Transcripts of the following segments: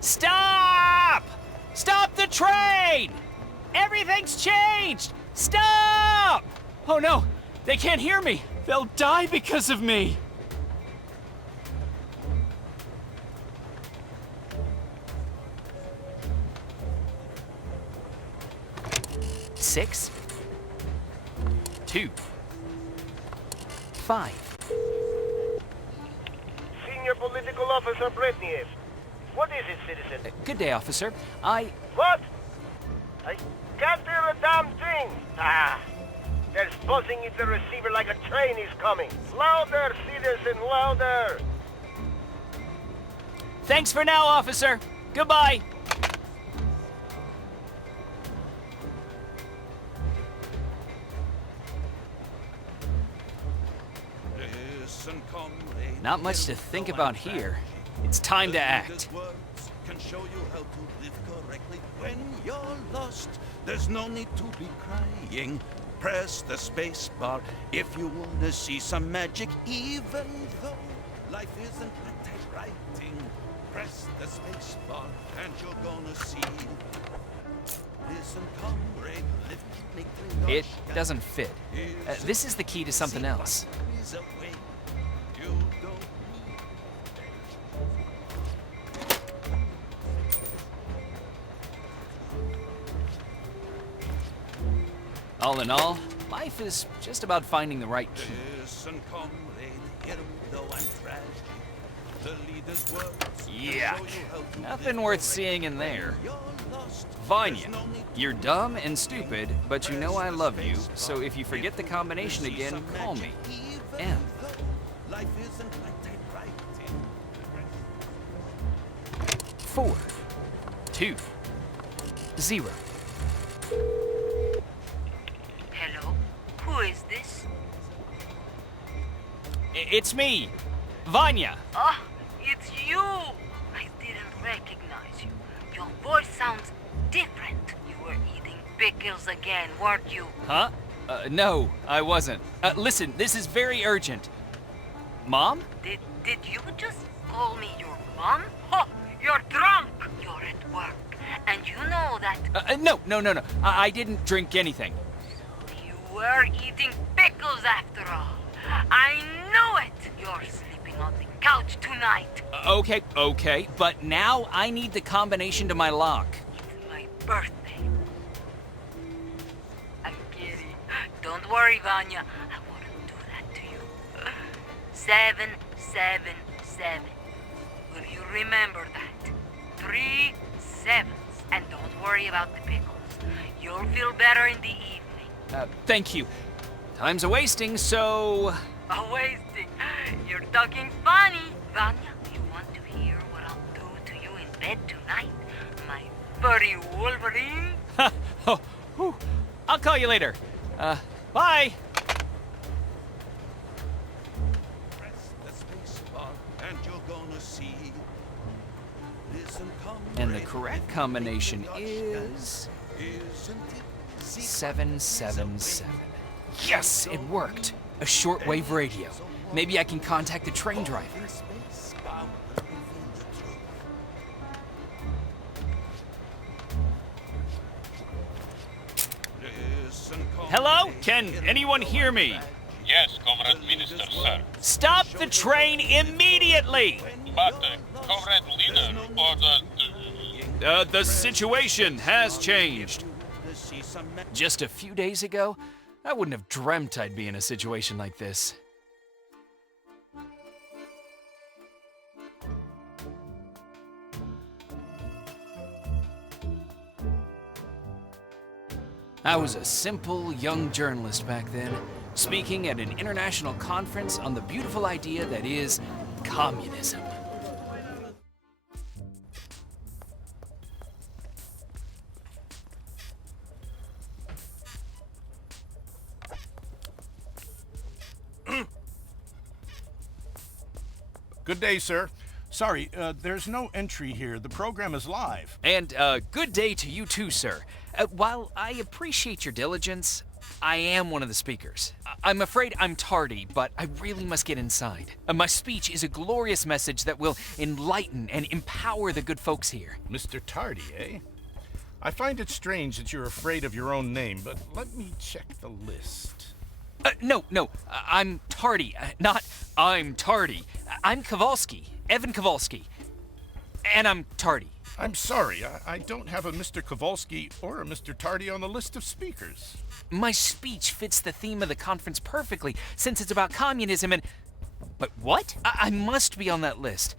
Stop! Stop the train! Everything's changed! Stop! Oh no, they can't hear me. They'll die because of me. Six, 2, 5. Senior Political Officer Bretniev. What is it, citizen? Good day, officer. What? I can't hear a damn thing. They're buzzing in the receiver like a train is coming. Louder, citizen, louder. Thanks for now, officer. Goodbye. Listen, comrade, Not much to think about here. It's time to act. Words can show you how to live correctly when you're lost. There's no need to be crying. Press the space bar if you want to see some magic, even though life isn't like typewriting. Press the space bar and you're gonna see. Listen, comrade, lift, make the It doesn't fit. This is the key to something else. You don't All in all, life is just about finding the right key. listen, comrade, hear me though I'm tragic. The leader's words Yuck. show you how to Nothing live worth correctly seeing in there. when you're lost. Vanya, There's no need to you're dumb and stupid, but you know I love you, so if you forget the combination again, call me. M. Life isn't like typewriting. 4, 2, 0. Hello? Who is this? It's me, Vanya. Oh, it's you! I didn't recognize you. Your voice sounds different. You were eating pickles again, weren't you? Huh? No, I wasn't. Listen, this is very urgent. Mom? Did you just call me your mom? Oh, you're drunk! You're at work. And you know that No. I didn't drink anything. you were eating pickles after all. I knew it! You're sleeping on the couch tonight. Okay, but now I need the combination to my lock. It's my birthday. I'm kidding. Don't worry, Vanya. I wouldn't do that to you. 777. Will you remember that? 3 7s. And don't worry about the pickles. You'll feel better in the evening. Thank you. Time's a-wasting, so... Wasting. You're talking funny. Vanya, you want to hear what I'll do to you in bed tonight? My furry Wolverine? Oh, whew. I'll call you later. Bye. Press the space bar and you're gonna see. And the correct combination is 777. Yes, it worked. A shortwave radio. Maybe I can contact the train driver. Hello? Can anyone hear me? Yes, Comrade Minister, sir. Stop the train immediately! But, Comrade Leader, or The situation has changed. Just a few days ago, I wouldn't have dreamt I'd be in a situation like this. I was a simple young journalist back then, speaking at an international conference on the beautiful idea that is communism. Good day, sir. Sorry, there's no entry here. The program is live. And good day to you too, sir. While I appreciate your diligence, I am one of the speakers. I'm afraid I'm tardy, but I really must get inside. My speech is a glorious message that will enlighten and empower the good folks here. Mr. Tardy, eh? I find it strange that you're afraid of your own name, but let me check the list. No, I'm tardy, not I'm tardy. I'm Kowalski, Evan Kowalski, and I'm tardy. I'm sorry, I don't have a Mr. Kowalski or a Mr. Tardy on the list of speakers. My speech fits the theme of the conference perfectly, since it's about communism and... But what? I must be on that list.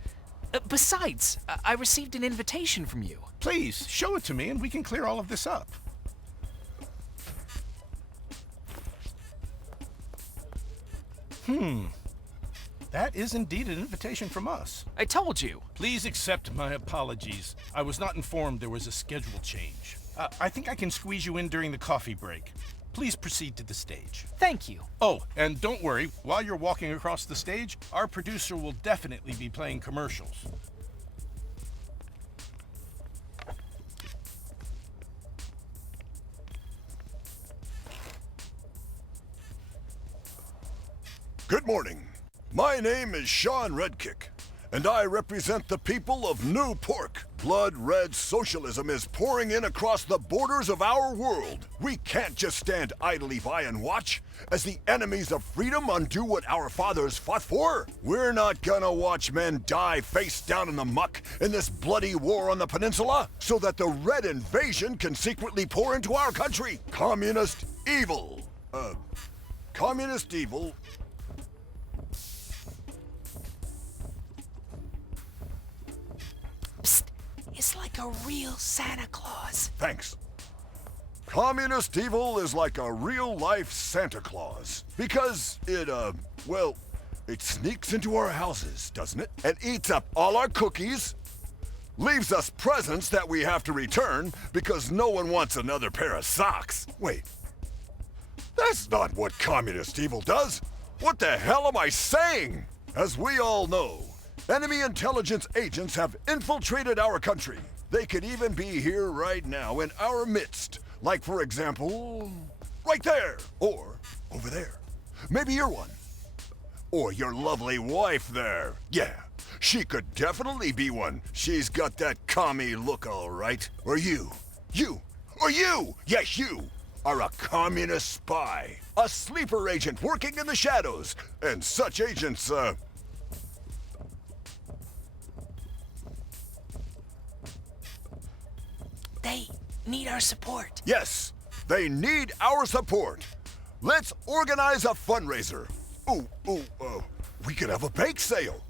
Besides, I received an invitation from you. Please, show it to me and we can clear all of this up. That is indeed an invitation from us. I told you. Please accept my apologies. I was not informed there was a schedule change. I think I can squeeze you in during the coffee break. Please proceed to the stage. Thank you. Oh, and don't worry, while you're walking across the stage, our producer will definitely be playing commercials. Good morning. My name is Sean Redkick, and I represent the people of New Pork. Blood red socialism is pouring in across the borders of our world. We can't just stand idly by and watch as the enemies of freedom undo what our fathers fought for. We're not gonna watch men die face down in the muck in this bloody war on the peninsula so that the red invasion can secretly pour into our country. Communist evil. Communist evil. It's like a real Santa Claus. Thanks. Communist evil is like a real-life Santa Claus. Because it sneaks into our houses, doesn't it? And eats up all our cookies, leaves us presents that we have to return because no one wants another pair of socks. Wait, that's not what communist evil does. What the hell am I saying? As we all know, enemy intelligence agents have infiltrated our country. They could even be here right now in our midst. Like, for example, right there, or over there. Maybe you're one. Or your lovely wife there. Yeah, she could definitely be one. She's got that commie look, all right. Or you, yes, you are a communist spy. A sleeper agent working in the shadows. And such agents, They need our support. Yes, they need our support. Let's organize a fundraiser. We could have a bake sale.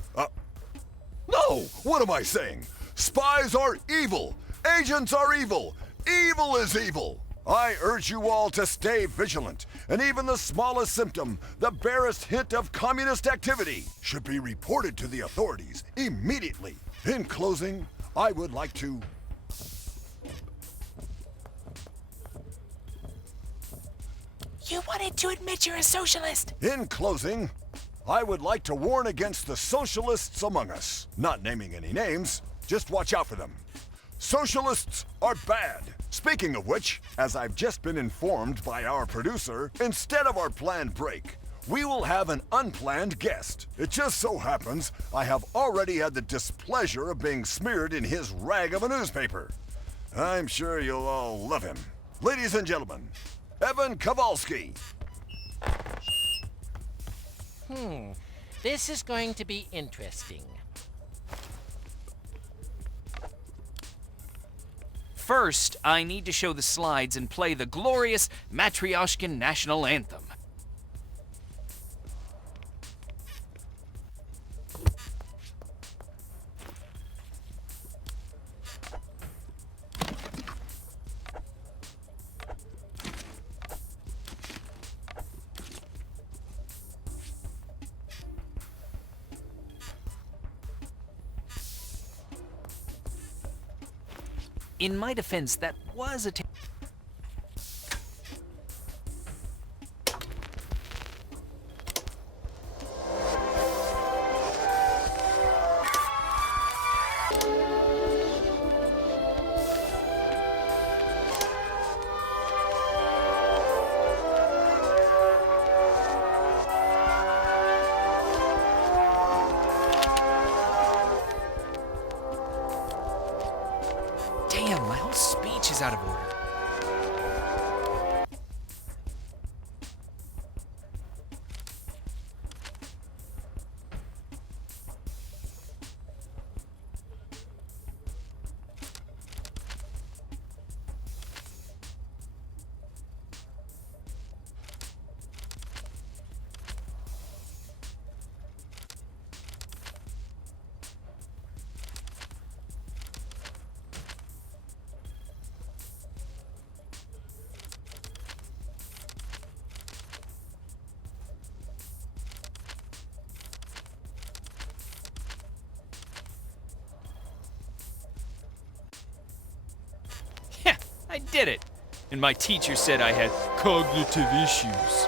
No, what am I saying? Spies are evil. Agents are evil. Evil is evil. I urge you all to stay vigilant, and even the smallest symptom, the barest hint of communist activity, should be reported to the authorities immediately. In closing, I would like to... You wanted to admit you're a socialist. In closing, I would like to warn against the socialists among us, not naming any names, Just watch out for them. Socialists are bad. Speaking of which, as I've just been informed by our producer, instead of our planned break, we will have an unplanned guest. It just so happens I have already had the displeasure of being smeared in his rag of a newspaper. I'm sure you'll all love him. Ladies and gentlemen, Evan Kowalski. This is going to be interesting. First, I need to show the slides and play the glorious Matryoshka national anthem. In my defense, that was a Damn, my whole speech is out of order. I did it! And my teacher said I had cognitive issues.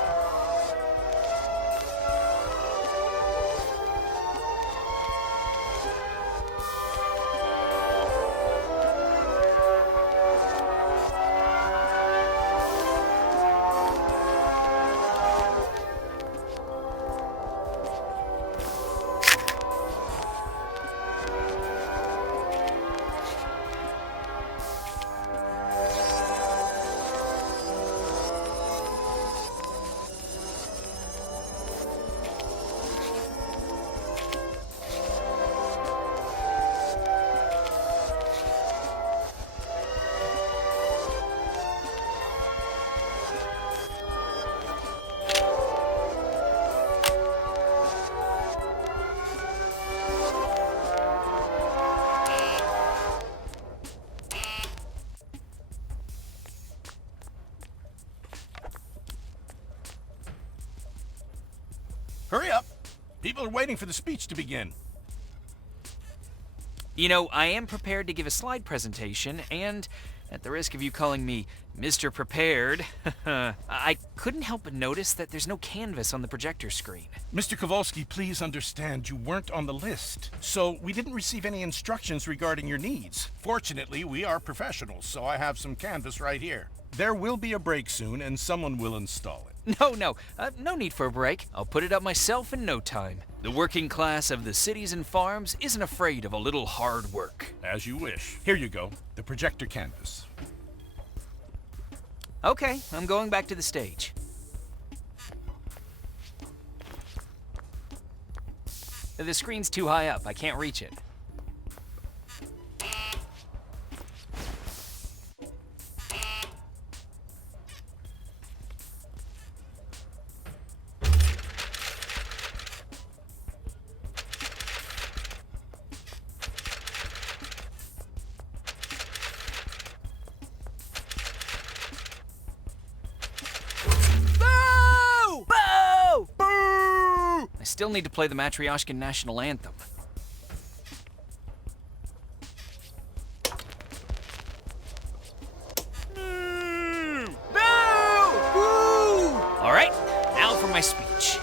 Hurry up! People are waiting for the speech to begin. You know, I am prepared to give a slide presentation, and at the risk of you calling me Mr. Prepared, I couldn't help but notice that there's no canvas on the projector screen. Mr. Kowalski, please understand you weren't on the list, so we didn't receive any instructions regarding your needs. Fortunately, we are professionals, so I have some canvas right here. There will be a break soon, and someone will install it. No need for a break. I'll put it up myself in no time. The working class of the cities and farms isn't afraid of a little hard work. As you wish. Here you go, the projector canvas. Okay, I'm going back to the stage. The screen's too high up. I can't reach it. I still need to play the Matryoshka national anthem. All right, now for my speech.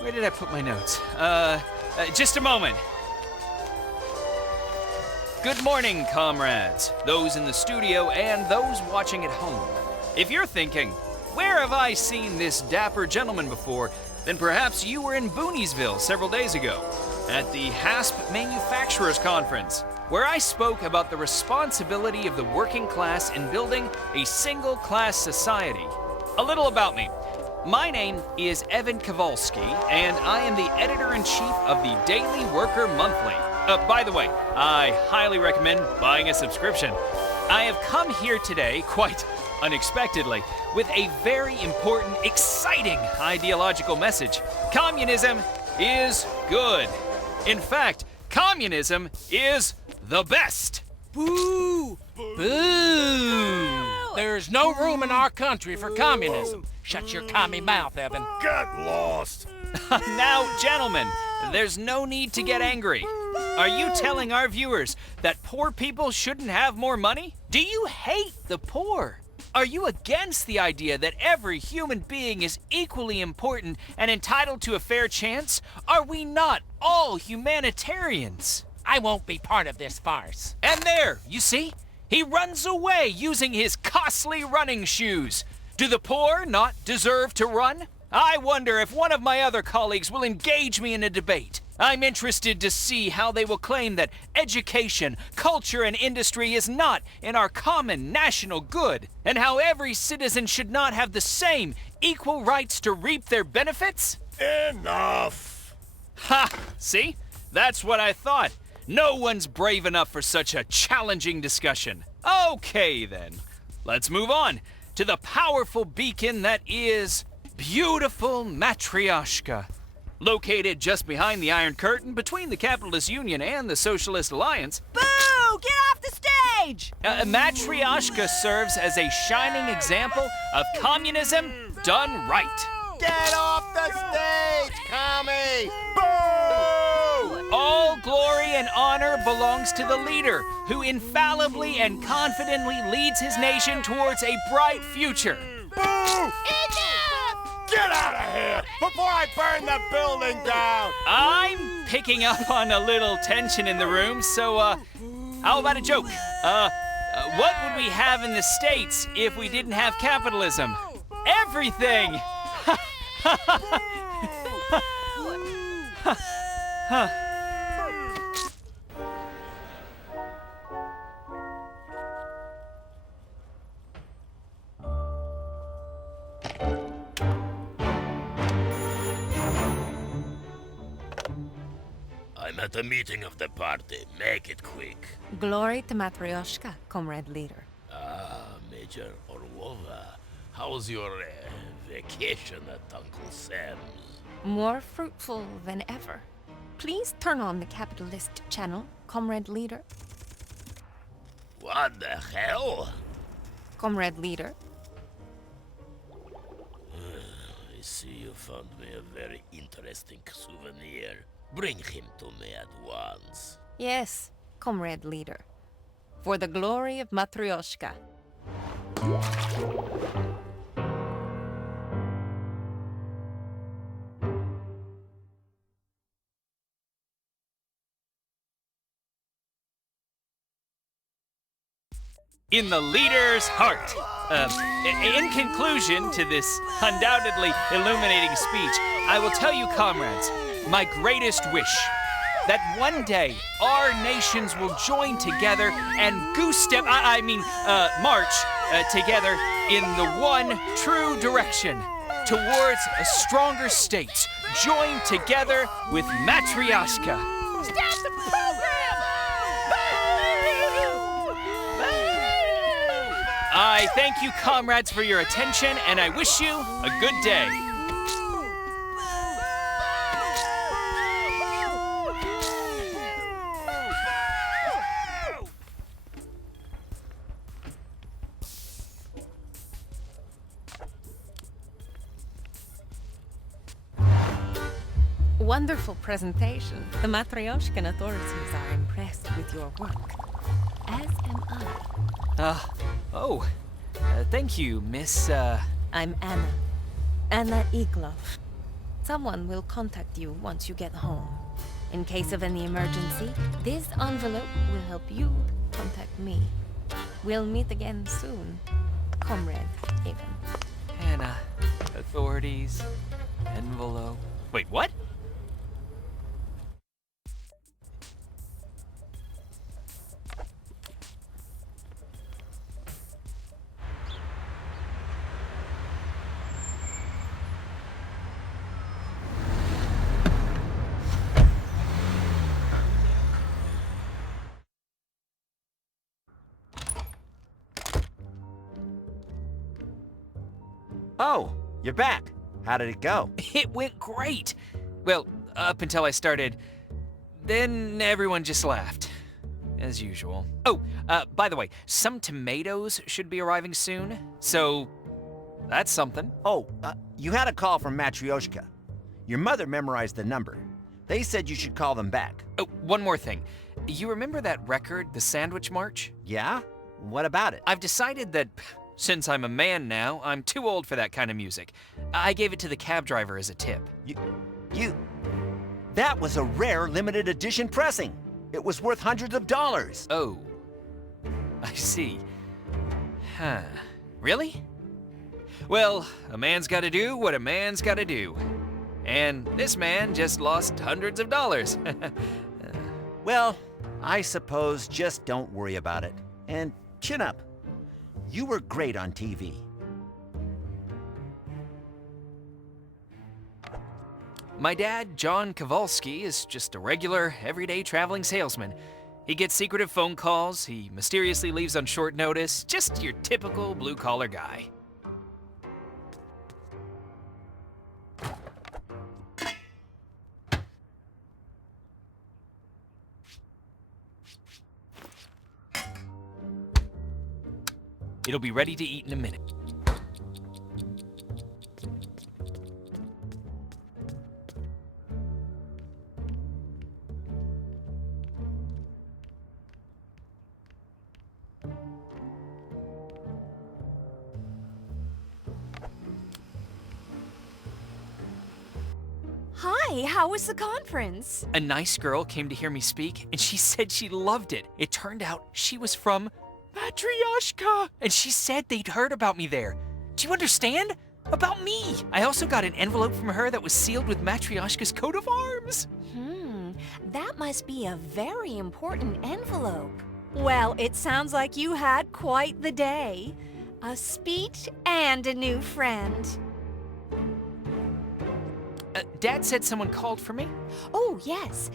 Where did did I put my notes? Just a moment. Good morning, comrades, those in the studio and those watching at home. If you're thinking, where have I seen this dapper gentleman before, then perhaps you were in Booniesville several days ago at the HASP Manufacturers Conference, where I spoke about the responsibility of the working class in building a single-class society. A little about me. My name is Evan Kowalski, and I am the editor-in-chief of the Daily Worker Monthly. By the way, I highly recommend buying a subscription. I have come here today, quite unexpectedly, with a very important, exciting ideological message. Communism is good. In fact, communism is the best. Boo! Boo! There's no room in our country for communism. Shut your commie mouth, Evan. Get lost! Now, gentlemen, there's no need to get angry. Are you telling our viewers that poor people shouldn't have more money? Do you hate the poor? Are you against the idea that every human being is equally important and entitled to a fair chance? Are we not all humanitarians? I won't be part of this farce. And there, you see? He runs away using his costly running shoes. Do the poor not deserve to run? I wonder if one of my other colleagues will engage me in a debate. I'm interested to see how they will claim that education, culture, and industry is not in our common national good, and how every citizen should not have the same equal rights to reap their benefits? Enough! Ha! See? That's what I thought. No one's brave enough for such a challenging discussion. Okay, then. Let's move on to the powerful beacon that is beautiful Matryoshka. Located just behind the Iron Curtain between the Capitalist Union and the Socialist Alliance. Boo! Get off the stage! Matryoshka serves as a shining example of communism done right. Get off the stage, commie! All glory and honor belongs to the leader, who infallibly and confidently leads his nation towards a bright future. Boo! Get out of here before I burn the building down! I'm picking up on a little tension in the room, so, how about a joke? What would we have in the States if we didn't have capitalism? Everything! I'm at a meeting of the party. Make it quick. Glory to Matryoshka, comrade leader. Ah, Major Orlova. How's your vacation at Uncle Sam's? More fruitful than ever. Please turn on the capitalist channel, comrade leader. What the hell? Comrade leader. I see you found me a very interesting souvenir. Bring him to me at once. Yes, comrade leader. For the glory of Matryoshka. In the leader's heart. In conclusion to this undoubtedly illuminating speech, I will tell you, comrades, my greatest wish, that one day our nations will join together and march together in the one true direction towards a stronger state, joined together with Matryoshka. Stop the program! I thank you, comrades, for your attention, and I wish you a good day. Wonderful presentation. The Matryoshkan authorities are impressed with your work. As am I. Thank you, Miss, I'm Anna. Anna Iglov. Someone will contact you once you get home. In case of any emergency, this envelope will help you contact me. We'll meet again soon, Comrade Avon. Hannah, authorities, envelope. Wait, what? Oh, you're back. How did it go? It went great. Well, up until I started. Then everyone just laughed. As usual. Oh, by the way, some tomatoes should be arriving soon. So, that's something. Oh, you had a call from Matryoshka. Your mother memorized the number. They said you should call them back. Oh, one more thing. You remember that record, The Sandwich March? Yeah? What about it? I've decided that since I'm a man now, I'm too old for that kind of music. I gave it to the cab driver as a tip. That was a rare limited edition pressing. It was worth hundreds of dollars. Oh, I see. Huh. Really? Well, a man's gotta do what a man's gotta do. And this man just lost hundreds of dollars. Well, I suppose just don't worry about it. And chin up. You were great on TV. My dad, John Kowalski, is just a regular, everyday traveling salesman. He gets secretive phone calls, he mysteriously leaves on short notice, just your typical blue-collar guy. It'll be ready to eat in a minute. Hi, how was the conference? A nice girl came to hear me speak, and she said she loved it. It turned out she was from Matryoshka, and she said they'd heard about me there. Do you understand? About me. I also got an envelope from her that was sealed with Matryoshka's coat of arms. That must be a very important envelope. Well, it sounds like you had quite the day. A speech and a new friend. Dad said someone called for me? Oh, yes.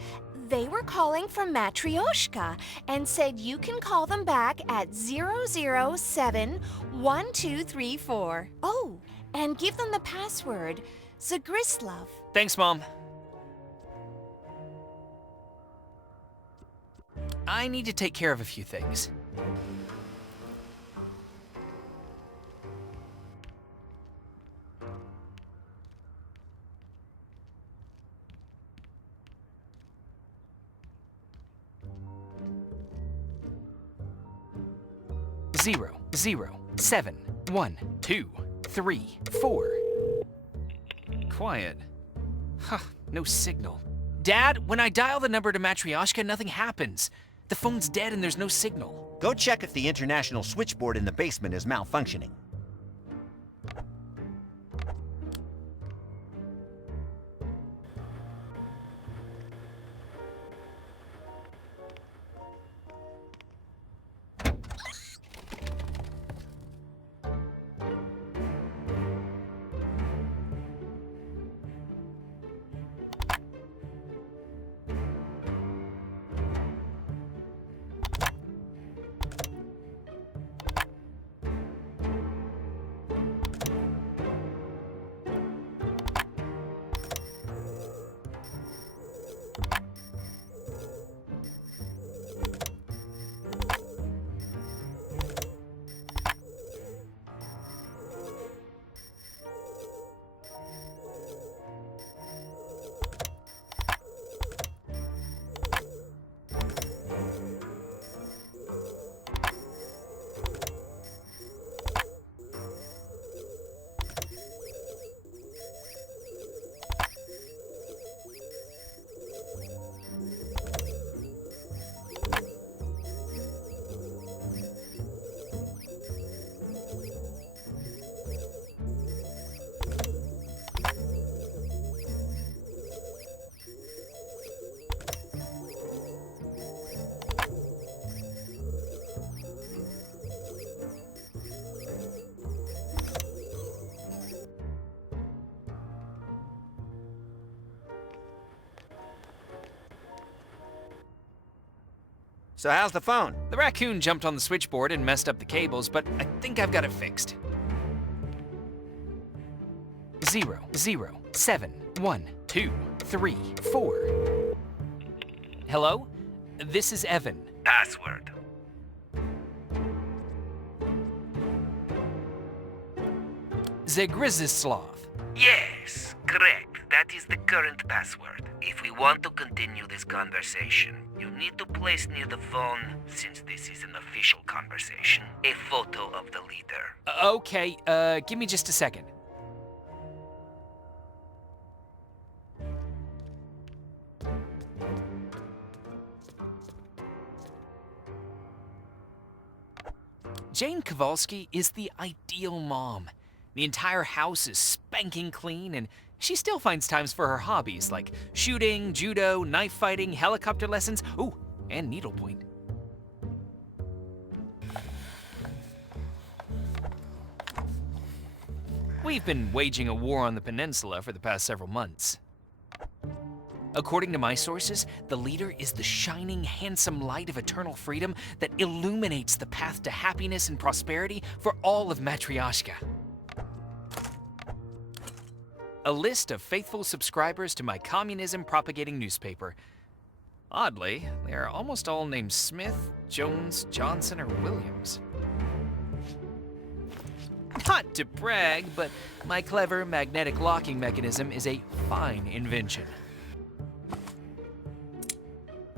They were calling from Matryoshka and said you can call them back at 007-1234. Oh, and give them the password, Zagrislov. Thanks, Mom. I need to take care of a few things. Zero, 7, 1, 2, 3, 4. Quiet. Huh, no signal. Dad, when I dial the number to Matryoshka, nothing happens. The phone's dead and there's no signal. Go check if the international switchboard in the basement is malfunctioning. So how's the phone? The raccoon jumped on the switchboard and messed up the cables, but I think I've got it fixed. 0, 0, 7, 1, 2, 3, 4. Hello? This is Evan. Password. Zegrizislav. Yes, correct. That is the current password. If we want to continue this conversation, you need to place near the phone, since this is an official conversation, a photo of the leader. Okay, give me just a second. Jane Kowalski is the ideal mom. The entire house is spanking clean, and she still finds times for her hobbies like shooting, judo, knife fighting, helicopter lessons, ooh, and needlepoint. We've been waging a war on the peninsula for the past several months. According to my sources, the leader is the shining, handsome light of eternal freedom that illuminates the path to happiness and prosperity for all of Matryoshka. A list of faithful subscribers to my communism-propagating newspaper. Oddly, they are almost all named Smith, Jones, Johnson, or Williams. Not to brag, but my clever magnetic locking mechanism is a fine invention.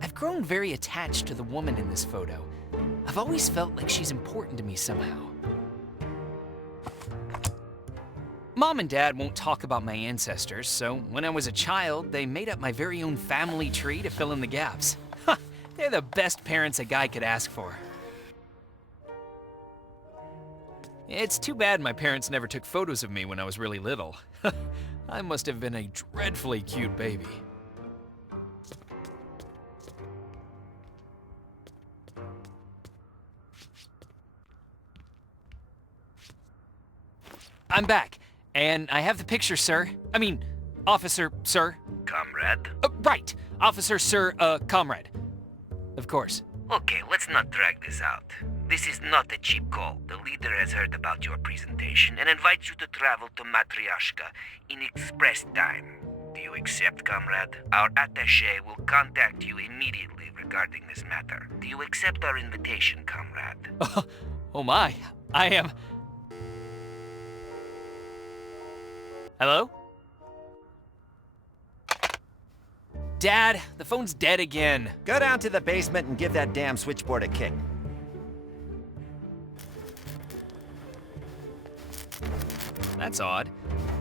I've grown very attached to the woman in this photo. I've always felt like she's important to me somehow. Mom and Dad won't talk about my ancestors, so when I was a child, they made up my very own family tree to fill in the gaps. They're the best parents a guy could ask for. It's too bad my parents never took photos of me when I was really little. I must have been a dreadfully cute baby. I'm back, and I have the picture, sir. I mean, officer, sir. Comrade? Right, officer, sir, comrade. Of course. Okay, let's not drag this out. This is not a cheap call. The leader has heard about your presentation and invites you to travel to Matryoshka in express time. Do you accept, comrade? Our attaché will contact you immediately regarding this matter. Do you accept our invitation, comrade? Oh my, I am... Hello? Dad, the phone's dead again. Go down to the basement and give that damn switchboard a kick. That's odd.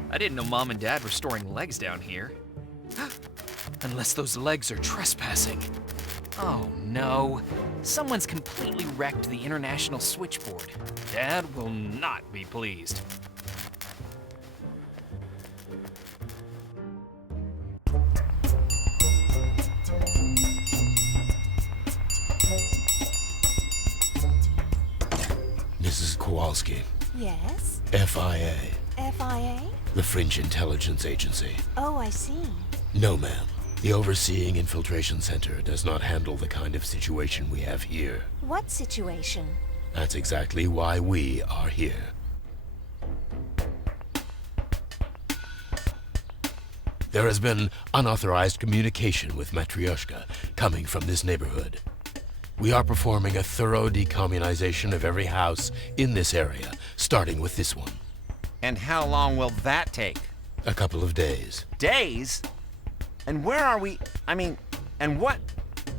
I didn't know Mom and Dad were storing legs down here. Unless those legs are trespassing. Oh no. Someone's completely wrecked the international switchboard. Dad will not be pleased. Mrs. Kowalski. Yes? FIA. FIA? The French Intelligence Agency. Oh, I see. No, ma'am. The Overseeing Infiltration Center does not handle the kind of situation we have here. What situation? That's exactly why we are here. There has been unauthorized communication with Matryoshka coming from this neighborhood. We are performing a thorough decommunization of every house in this area, starting with this one. And how long will that take? A couple of days. Days? And where are we? I mean, and what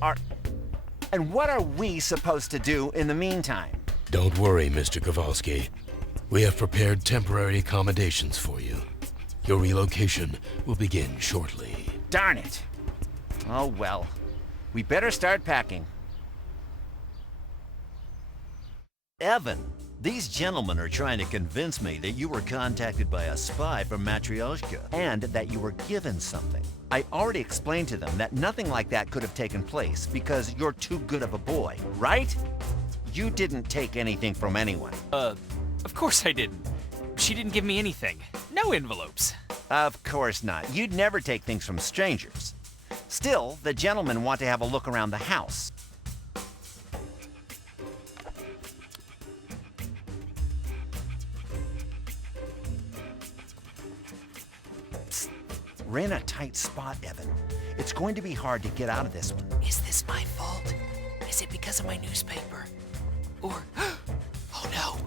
are we supposed to do in the meantime? Don't worry, Mr. Kowalski. We have prepared temporary accommodations for you. Your relocation will begin shortly. Darn it. Oh well. We better start packing. Evan, these gentlemen are trying to convince me that you were contacted by a spy from Matryoshka and that you were given something. I already explained to them that nothing like that could have taken place because you're too good of a boy, right? You didn't take anything from anyone. Of course I didn't. She didn't give me anything. No envelopes. Of course not. You'd never take things from strangers. Still, the gentlemen want to have a look around the house. We're in a tight spot, Evan. It's going to be hard to get out of this one. Is this my fault? Is it because of my newspaper? Or, oh no,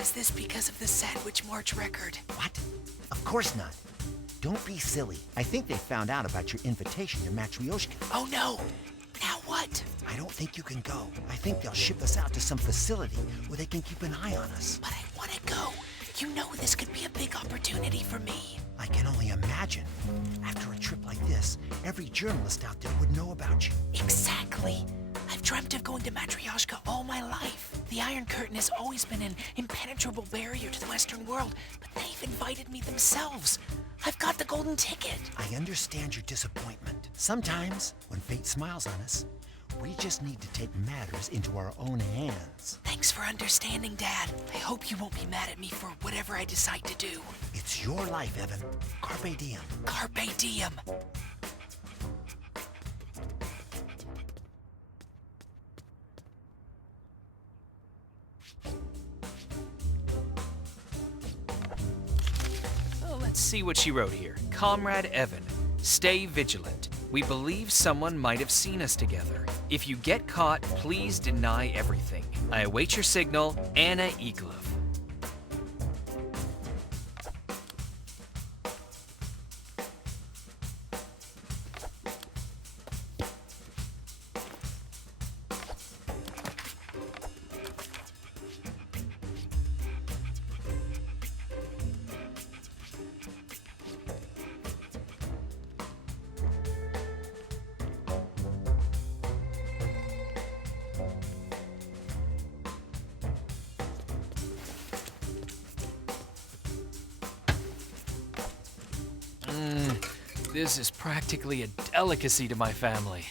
is this because of the Sandwich March record? What? Of course not. Don't be silly. I think they found out about your invitation to Matryoshka. Oh no! Now what? I don't think you can go. I think they'll ship us out to some facility where they can keep an eye on us. But I want to go. You know this could be a big opportunity for me. I can only imagine. After a trip like this, every journalist out there would know about you. Exactly. I've dreamt of going to Matryoshka all my life. The Iron Curtain has always been an impenetrable barrier to the Western world, but they've invited me themselves. I've got the golden ticket. I understand your disappointment. Sometimes, when fate smiles on us, we just need to take matters into our own hands. Thanks for understanding, Dad. I hope you won't be mad at me for whatever I decide to do. It's your life, Evan. Carpe diem. Carpe diem. Let's see what she wrote here. Comrade Evan, stay vigilant. We believe someone might have seen us together. If you get caught, please deny everything. I await your signal, Anna Iglov. This is practically a delicacy to my family.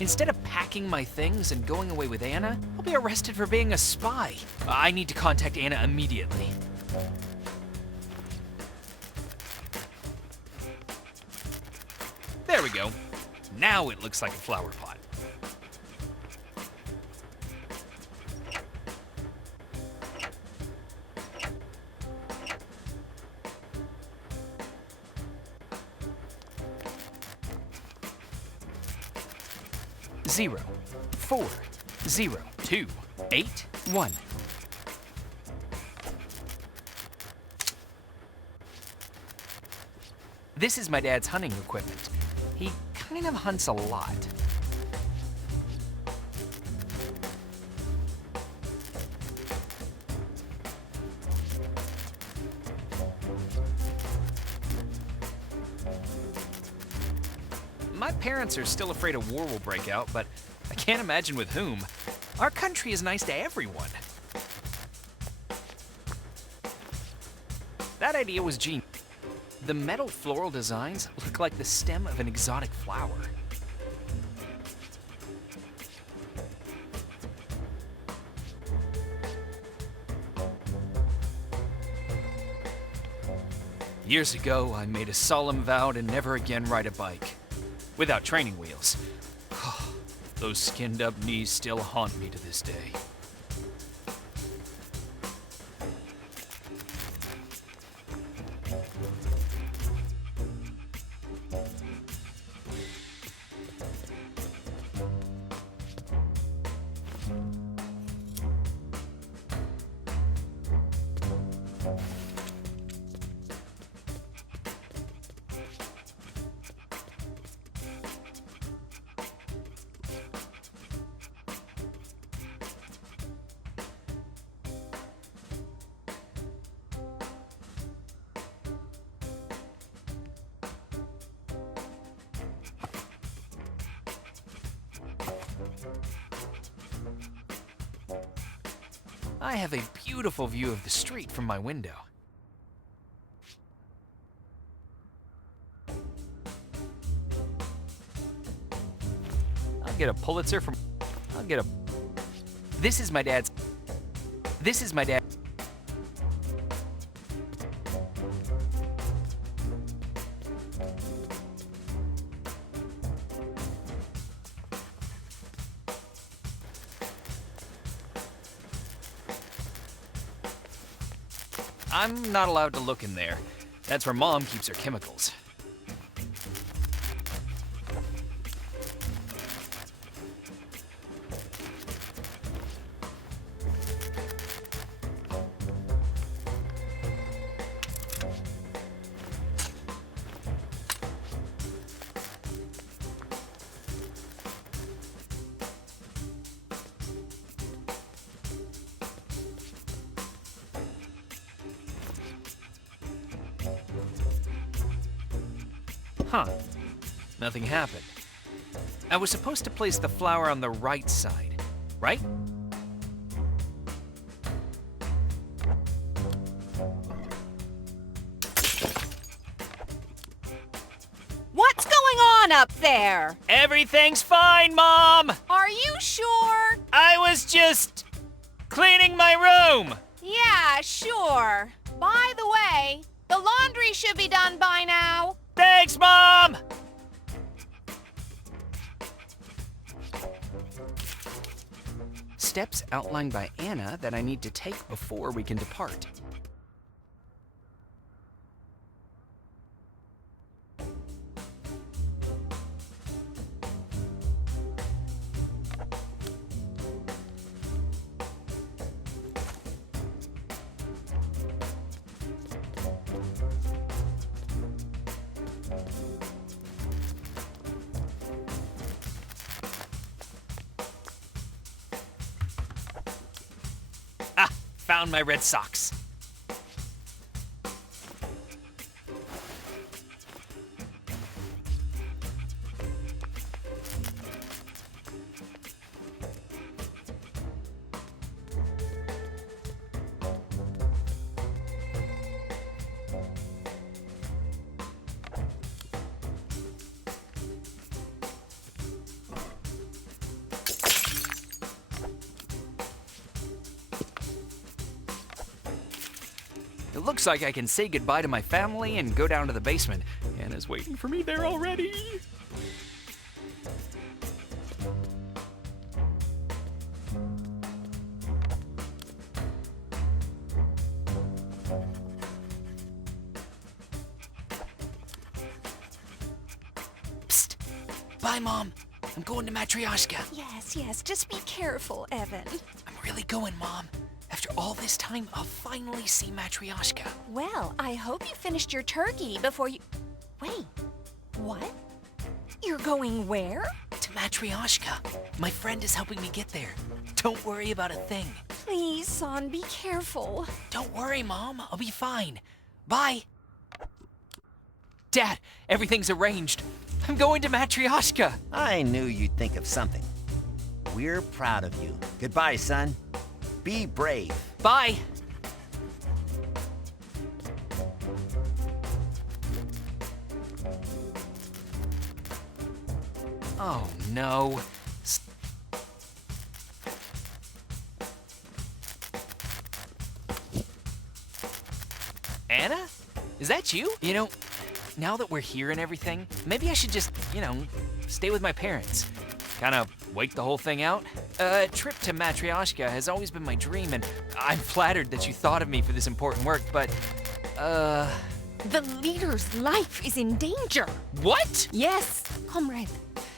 Instead of packing my things and going away with Anna, I'll be arrested for being a spy. I need to contact Anna immediately. There we go. Now it looks like a flower pot. Zero, 4, 0, 2, 8, 1. This is my dad's hunting equipment. He kind of hunts a lot. My parents are still afraid a war will break out, but I can't imagine with whom. Our country is nice to everyone. That idea was genius. The metal floral designs look like the stem of an exotic flower. Years ago, I made a solemn vow to never again ride a bike. Without training wheels. Those skinned-up knees still haunt me to this day. I have a beautiful view of the street from my window. I'll get a Pulitzer from... This is my dad's... I'm not allowed to look in there. That's where Mom keeps her chemicals. Huh. Nothing happened. I was supposed to place the flower on the right side, right? What's going on up there? Everything's fine, Mom! Are you sure? I was just cleaning my room! Yeah, sure. By the way, the laundry should be done by now. Thanks, Mom! Steps outlined by Anna that I need to take before we can depart. Found my red socks. It looks like I can say goodbye to my family and go down to the basement. Anna's waiting for me there already. Psst. Bye, Mom. I'm going to Matryoshka. Yes, just be careful, Evan. I'm really going, Mom. After all this time, I'll finally see Matryoshka. Well, I hope you finished your turkey before you... Wait, what? You're going where? To Matryoshka. My friend is helping me get there. Don't worry about a thing. Please, son, be careful. Don't worry, Mom. I'll be fine. Bye. Dad, everything's arranged. I'm going to Matryoshka. I knew you'd think of something. We're proud of you. Goodbye, son. Be brave. Bye. Oh, no. Anna? Is that you? You know, now that we're here and everything, maybe I should just, stay with my parents. Kind of wait the whole thing out. A trip to Matryoshka has always been my dream, and I'm flattered that you thought of me for this important work, but, The leader's life is in danger. What? Yes, comrade.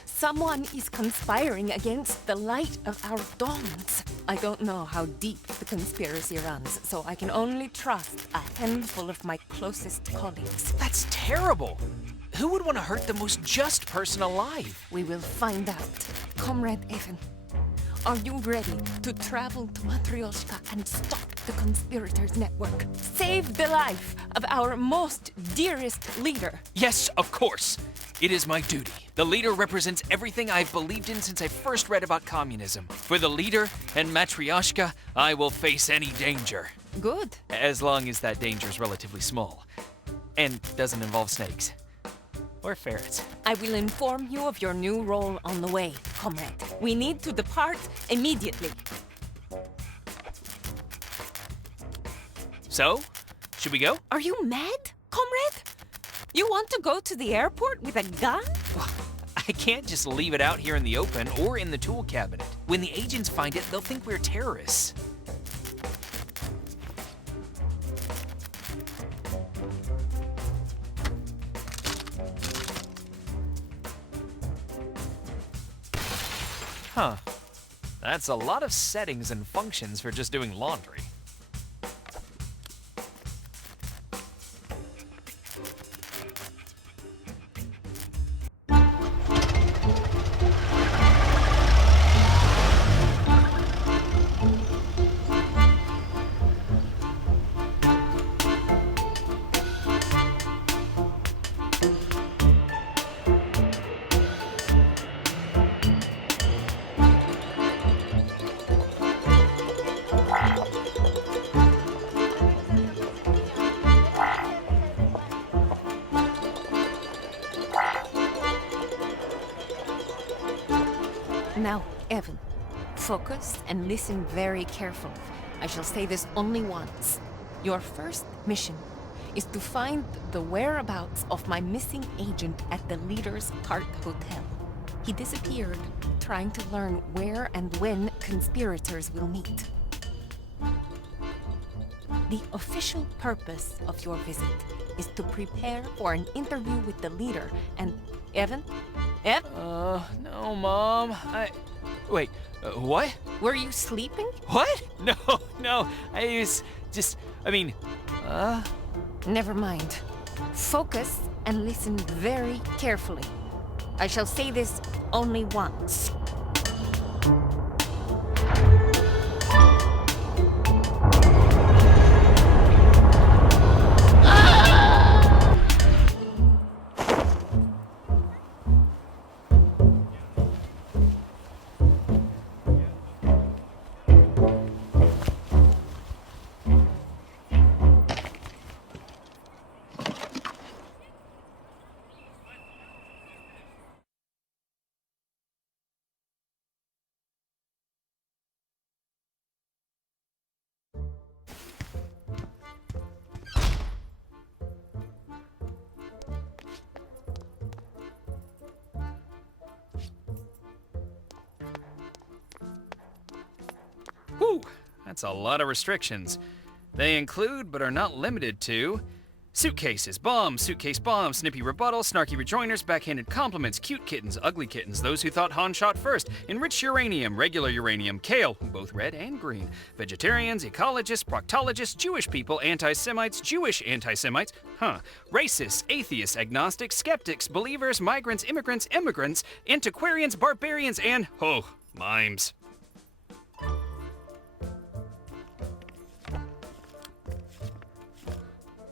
Someone is conspiring against the light of our dawns. I don't know how deep the conspiracy runs, so I can only trust a handful of my closest colleagues. That's terrible. Who would want to hurt the most just person alive? We will find out. Comrade Evan, are you ready to travel to Matryoshka and stop the conspirators' network? Save the life of our most dearest leader. Yes, of course. It is my duty. The leader represents everything I've believed in since I first read about communism. For the leader and Matryoshka, I will face any danger. Good. As long as that danger is relatively small. And doesn't involve snakes. Or ferrets. I will inform you of your new role on the way, comrade. We need to depart immediately. So, should we go? Are you mad, comrade? You want to go to the airport with a gun? I can't just leave it out here in the open or in the tool cabinet. When the agents find it, they'll think we're terrorists. Huh. That's a lot of settings and functions for just doing laundry. Now, Evan, focus and listen very carefully. I shall say this only once. Your first mission is to find the whereabouts of my missing agent at the Leader's Park Hotel. He disappeared, trying to learn where and when conspirators will meet. The official purpose of your visit is to prepare for an interview with the leader and... Evan? No, Mom. Wait, what? Were you sleeping? What? No, I was just, Never mind. Focus and listen very carefully. I shall say this only once. Whew, that's a lot of restrictions. They include, but are not limited to, suitcases, bombs, suitcase bombs, snippy rebuttal, snarky rejoinders, backhanded compliments, cute kittens, ugly kittens, those who thought Han shot first, enriched uranium, regular uranium, kale, both red and green, vegetarians, ecologists, proctologists, Jewish people, anti-Semites, Jewish anti-Semites, racists, atheists, agnostics, skeptics, believers, migrants, immigrants, antiquarians, barbarians, and, mimes.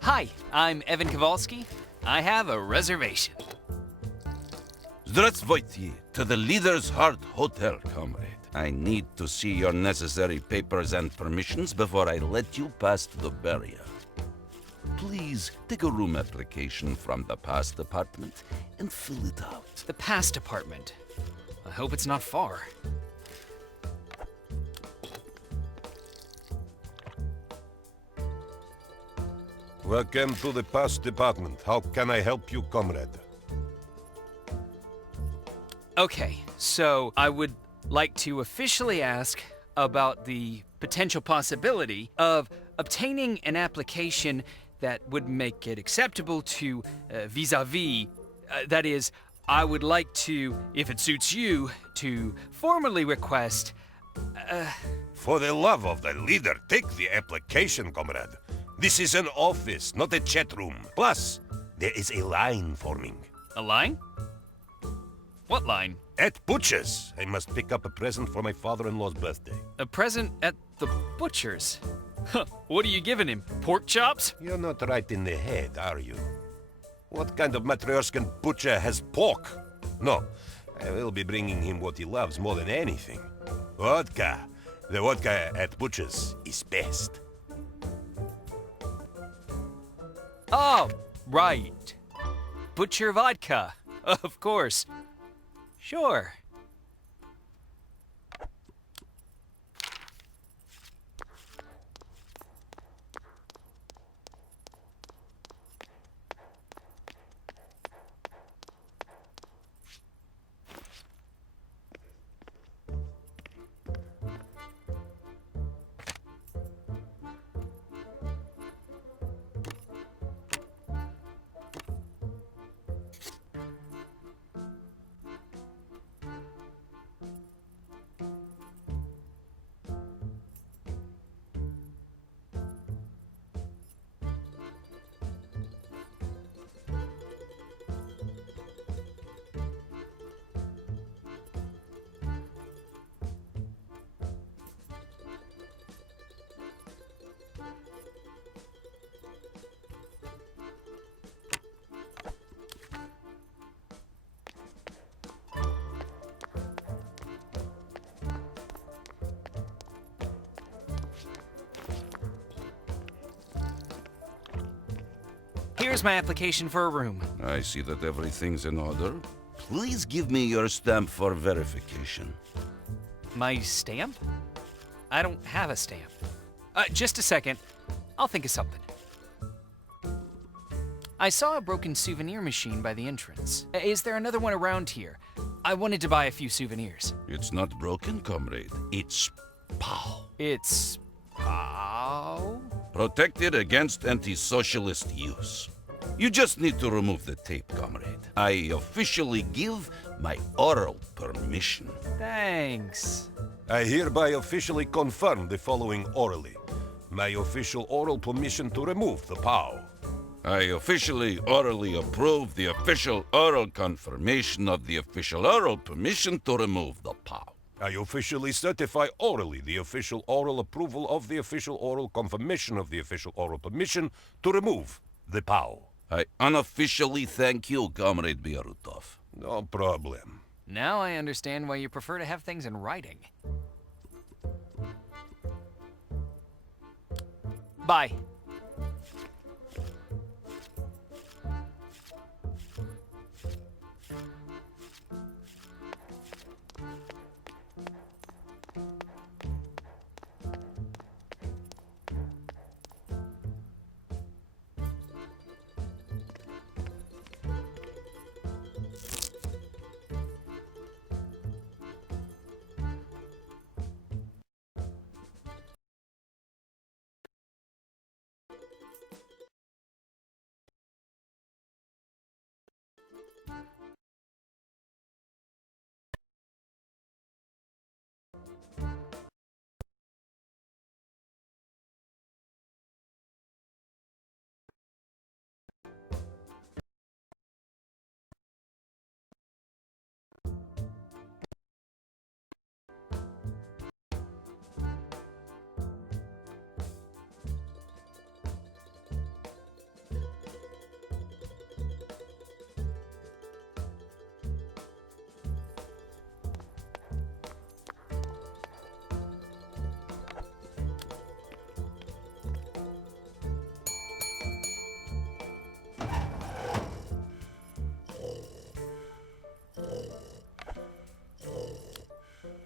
Hi, I'm Evan Kowalski. I have a reservation. Здравствуйте to the Leader's Heart Hotel, comrade. I need to see your necessary papers and permissions before I let you past the barrier. Please take a room application from the pass department and fill it out. The pass department. I hope it's not far. Welcome to the pass department. How can I help you, comrade? Okay, so I would like to officially ask about the potential possibility of obtaining an application that would make it acceptable to vis-a-vis. That is, I would like to, if it suits you, to formally request... For the love of the leader, take the application, comrade. This is an office, not a chat room. Plus, there is a line forming. A line? What line? At Butcher's. I must pick up a present for my father-in-law's birthday. A present at the butcher's? Huh, what are you giving him? Pork chops? You're not right in the head, are you? What kind of Matryoshkan butcher has pork? No, I will be bringing him what he loves more than anything. Vodka. The vodka at Butcher's is best. Oh, right. Butcher vodka. Of course. Sure. Here's my application for a room. I see that everything's in order. Please give me your stamp for verification. My stamp? I don't have a stamp. Just a second. I'll think of something. I saw a broken souvenir machine by the entrance. Is there another one around here? I wanted to buy a few souvenirs. It's not broken, comrade. It's POW. It's... POW? Protected against anti-socialist use. You just need to remove the tape, comrade. I officially give my oral permission. Thanks. I hereby officially confirm the following orally. My official oral permission to remove the POW. I officially orally approve the official oral confirmation of the official oral permission to remove the POW. I officially certify orally the official oral approval of the official oral confirmation of the official oral permission to remove the POW. I unofficially thank you, Comrade Biarutov. No problem. Now I understand why you prefer to have things in writing. Bye.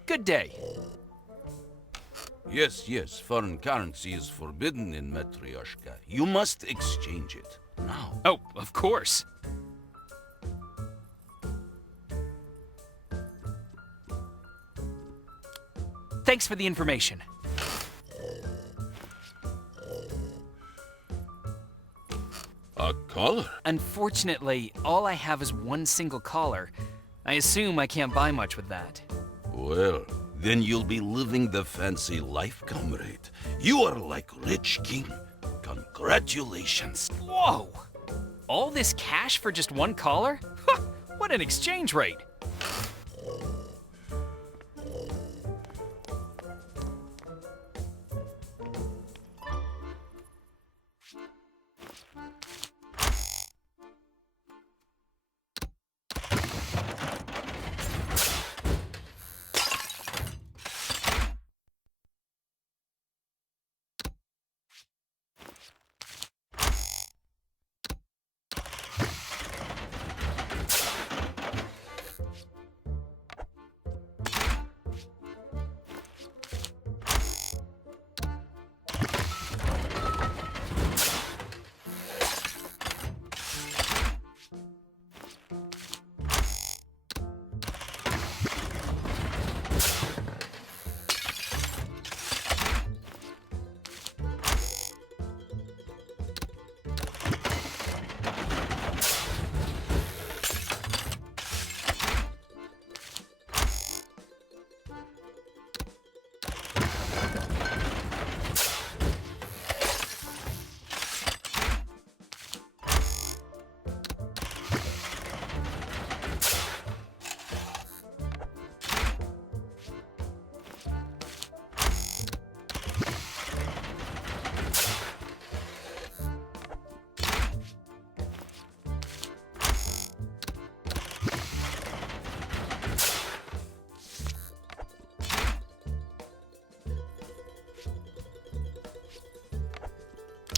Good day. Yes, foreign currency is forbidden in Matryoshka. You must exchange it now. Oh, of course. Thanks for the information. A collar? Unfortunately, all I have is one single collar. I assume I can't buy much with that. Well, then you'll be living the fancy life, comrade. You are like rich king. Congratulations. Whoa! All this cash for just one collar? What an exchange rate!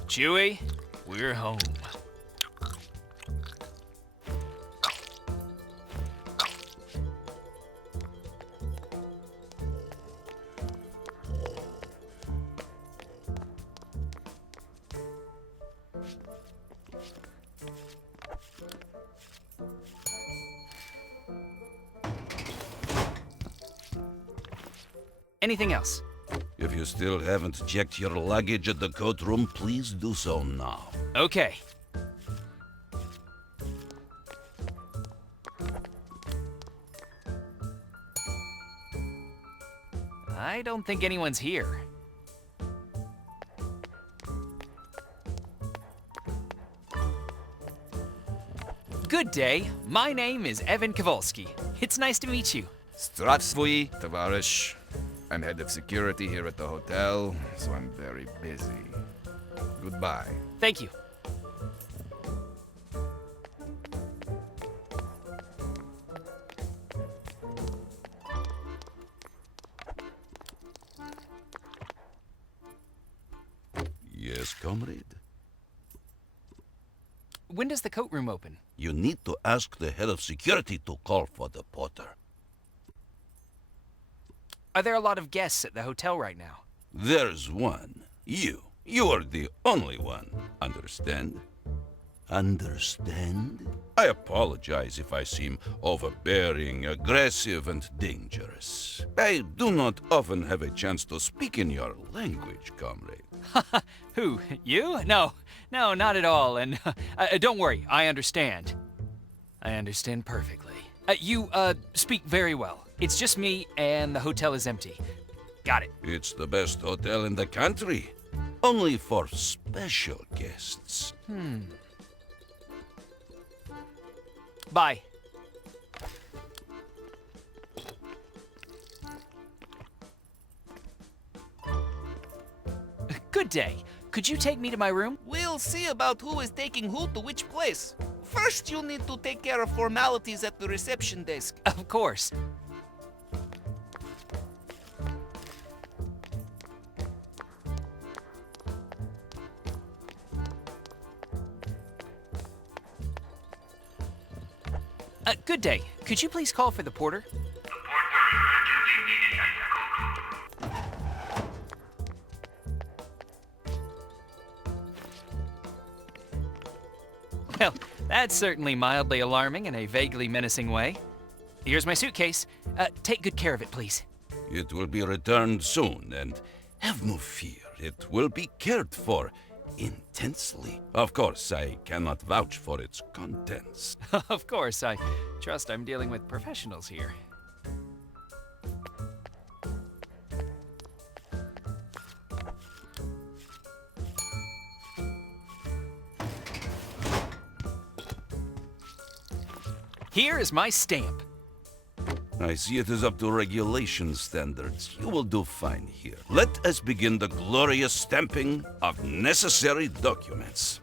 Chewie, we're home. Anything else? If you still haven't checked your luggage at the coat room, please do so now. Okay. I don't think anyone's here. Good day. My name is Evan Kowalski. It's nice to meet you. Здравствуй, товарищ. I'm head of security here at the hotel, so I'm very busy. Goodbye. Thank you. Yes, comrade? When does the coat room open? You need to ask the head of security to call for the porter. Are there a lot of guests at the hotel right now? There's one. You. You are the only one. Understand? Understand? I apologize if I seem overbearing, aggressive, and dangerous. I do not often have a chance to speak in your language, comrade. Who? You? No, not at all. And don't worry, I understand. I understand perfectly. You speak very well. It's just me, and the hotel is empty. Got it. It's the best hotel in the country. Only for special guests. Bye. Good day. Could you take me to my room? We'll see about who is taking who to which place. First, you'll need to take care of formalities at the reception desk. Of course. Good day. Could you please call for the porter? Well, that's certainly mildly alarming in a vaguely menacing way. Here's my suitcase. Take good care of it, please. It will be returned soon, and have no fear. It will be cared for intensely. Of course, I cannot vouch for its contents. Of course, I trust I'm dealing with professionals here. Here is my stamp. I see it is up to regulation standards. You will do fine here. Let us begin the glorious stamping of necessary documents.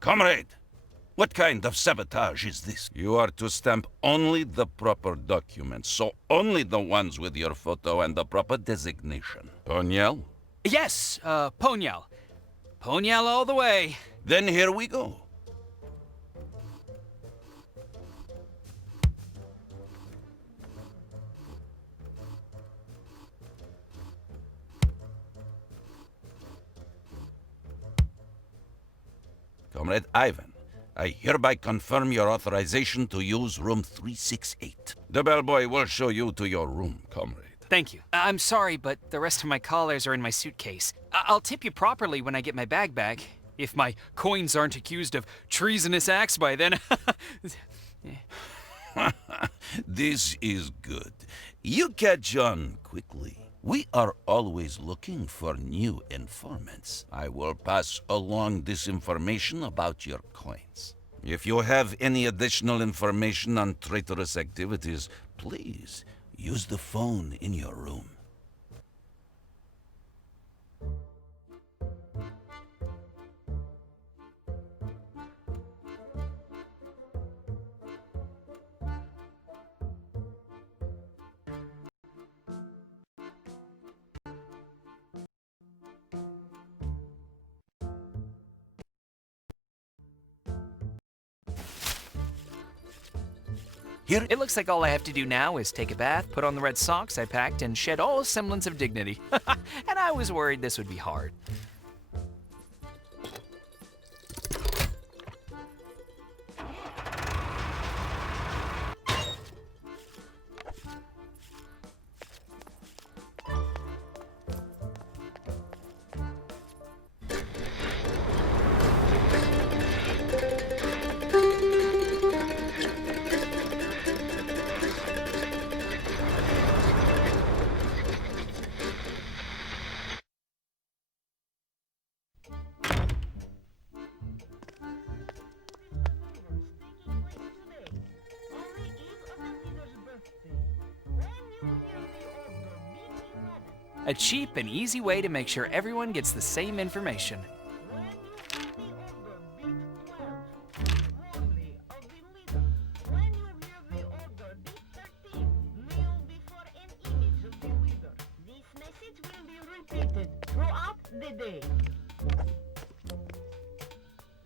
Comrade! What kind of sabotage is this? You are to stamp only the proper documents, so only the ones with your photo and the proper designation. Poniel? Yes, Poniel. Poniel all the way. Then here we go. Comrade Ivan, I hereby confirm your authorization to use room 368. The bellboy will show you to your room, comrade. Thank you. I'm sorry, but the rest of my collars are in my suitcase. I'll tip you properly when I get my bag back. If my coins aren't accused of treasonous acts by then. This is good. You catch on quickly. We are always looking for new informants. I will pass along this information about your coins. If you have any additional information on traitorous activities, please use the phone in your room. Here... It looks like all I have to do now is take a bath, put on the red socks I packed, and shed all semblance of dignity. And I was worried this would be hard. A cheap and easy way to make sure everyone gets the same information.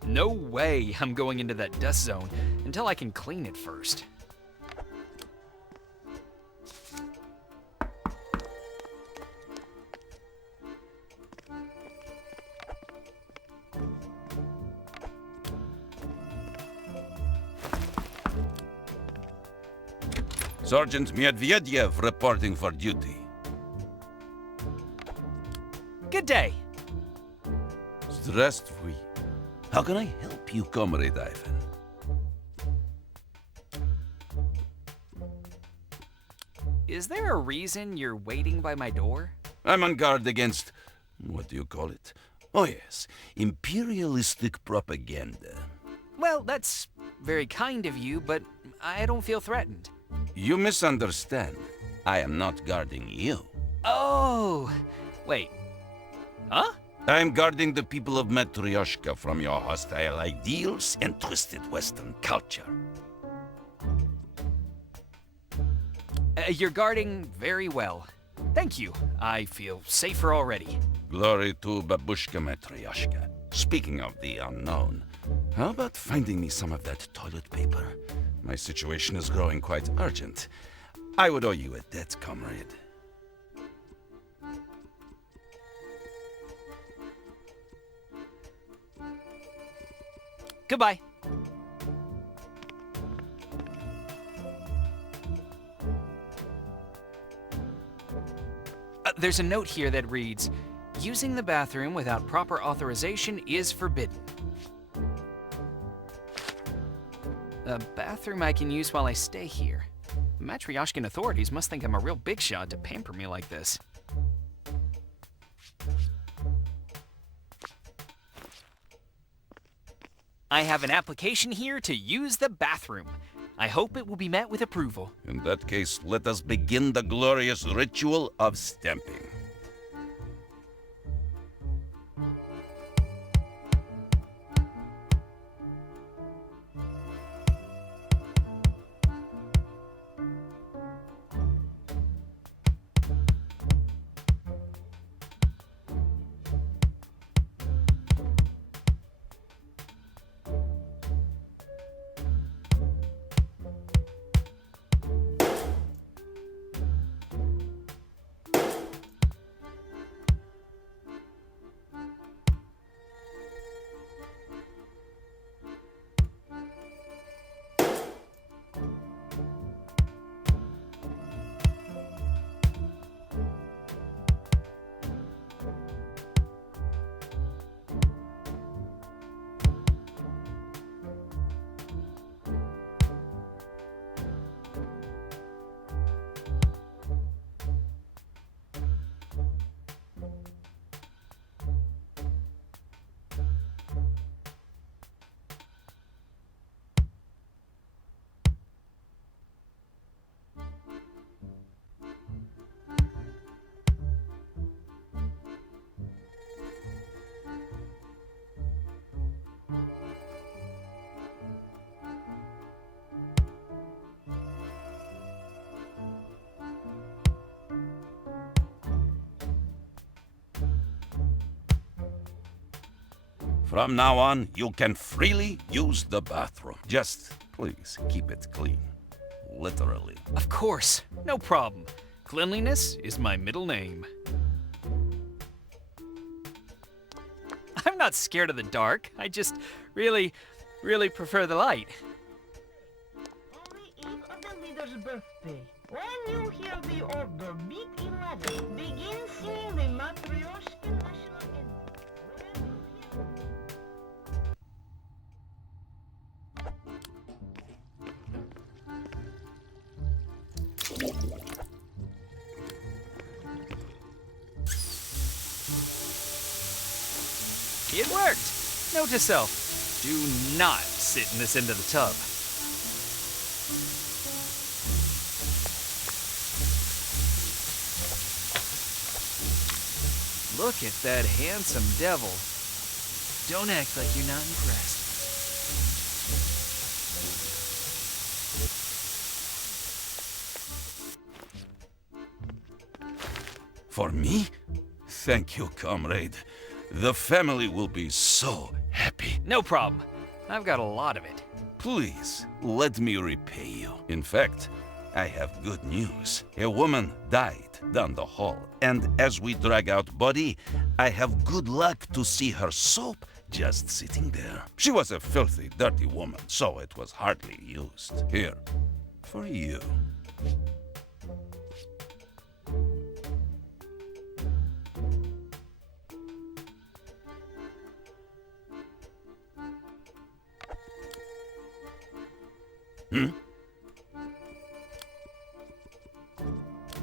No way I'm going into that dust zone until I can clean it first. Sergeant Medvedev reporting for duty. Good day. Здравствуй. How can I help you, Comrade Ivan? Is there a reason you're waiting by my door? I'm on guard against... what do you call it? Oh yes, imperialistic propaganda. Well, that's very kind of you, but I don't feel threatened. You misunderstand. I am not guarding you. Oh, wait. Huh? I'm guarding the people of Matryoshka from your hostile ideals and twisted Western culture. You're guarding very well. Thank you. I feel safer already. Glory to Babushka Matryoshka. Speaking of the unknown, how about finding me some of that toilet paper? My situation is growing quite urgent. I would owe you a debt, comrade. Goodbye. There's a note here that reads, "Using the bathroom without proper authorization is forbidden." A bathroom I can use while I stay here. The Matryoshkan authorities must think I'm a real big shot to pamper me like this. I have an application here to use the bathroom. I hope it will be met with approval. In that case, let us begin the glorious ritual of stamping. From now on, you can freely use the bathroom. Just please keep it clean. literally. Of course, no problem. Cleanliness is my middle name. I'm not scared of the dark. I just really prefer the light. On the eve of the leader's birthday, when you hear the order beat 11, begin singing the Matryoshka national anthem. It worked! Note to self, do not sit in this end of the tub. Look at that handsome devil. Don't act like you're not impressed. For me? Thank you, comrade. The family will be so happy. No problem. I've got a lot of it. Please, let me repay you. In fact, I have good news. A woman died down the hall, and as we drag out body, I have good luck to see her soap just sitting there. She was a filthy, dirty woman, so it was hardly used. Here, for you.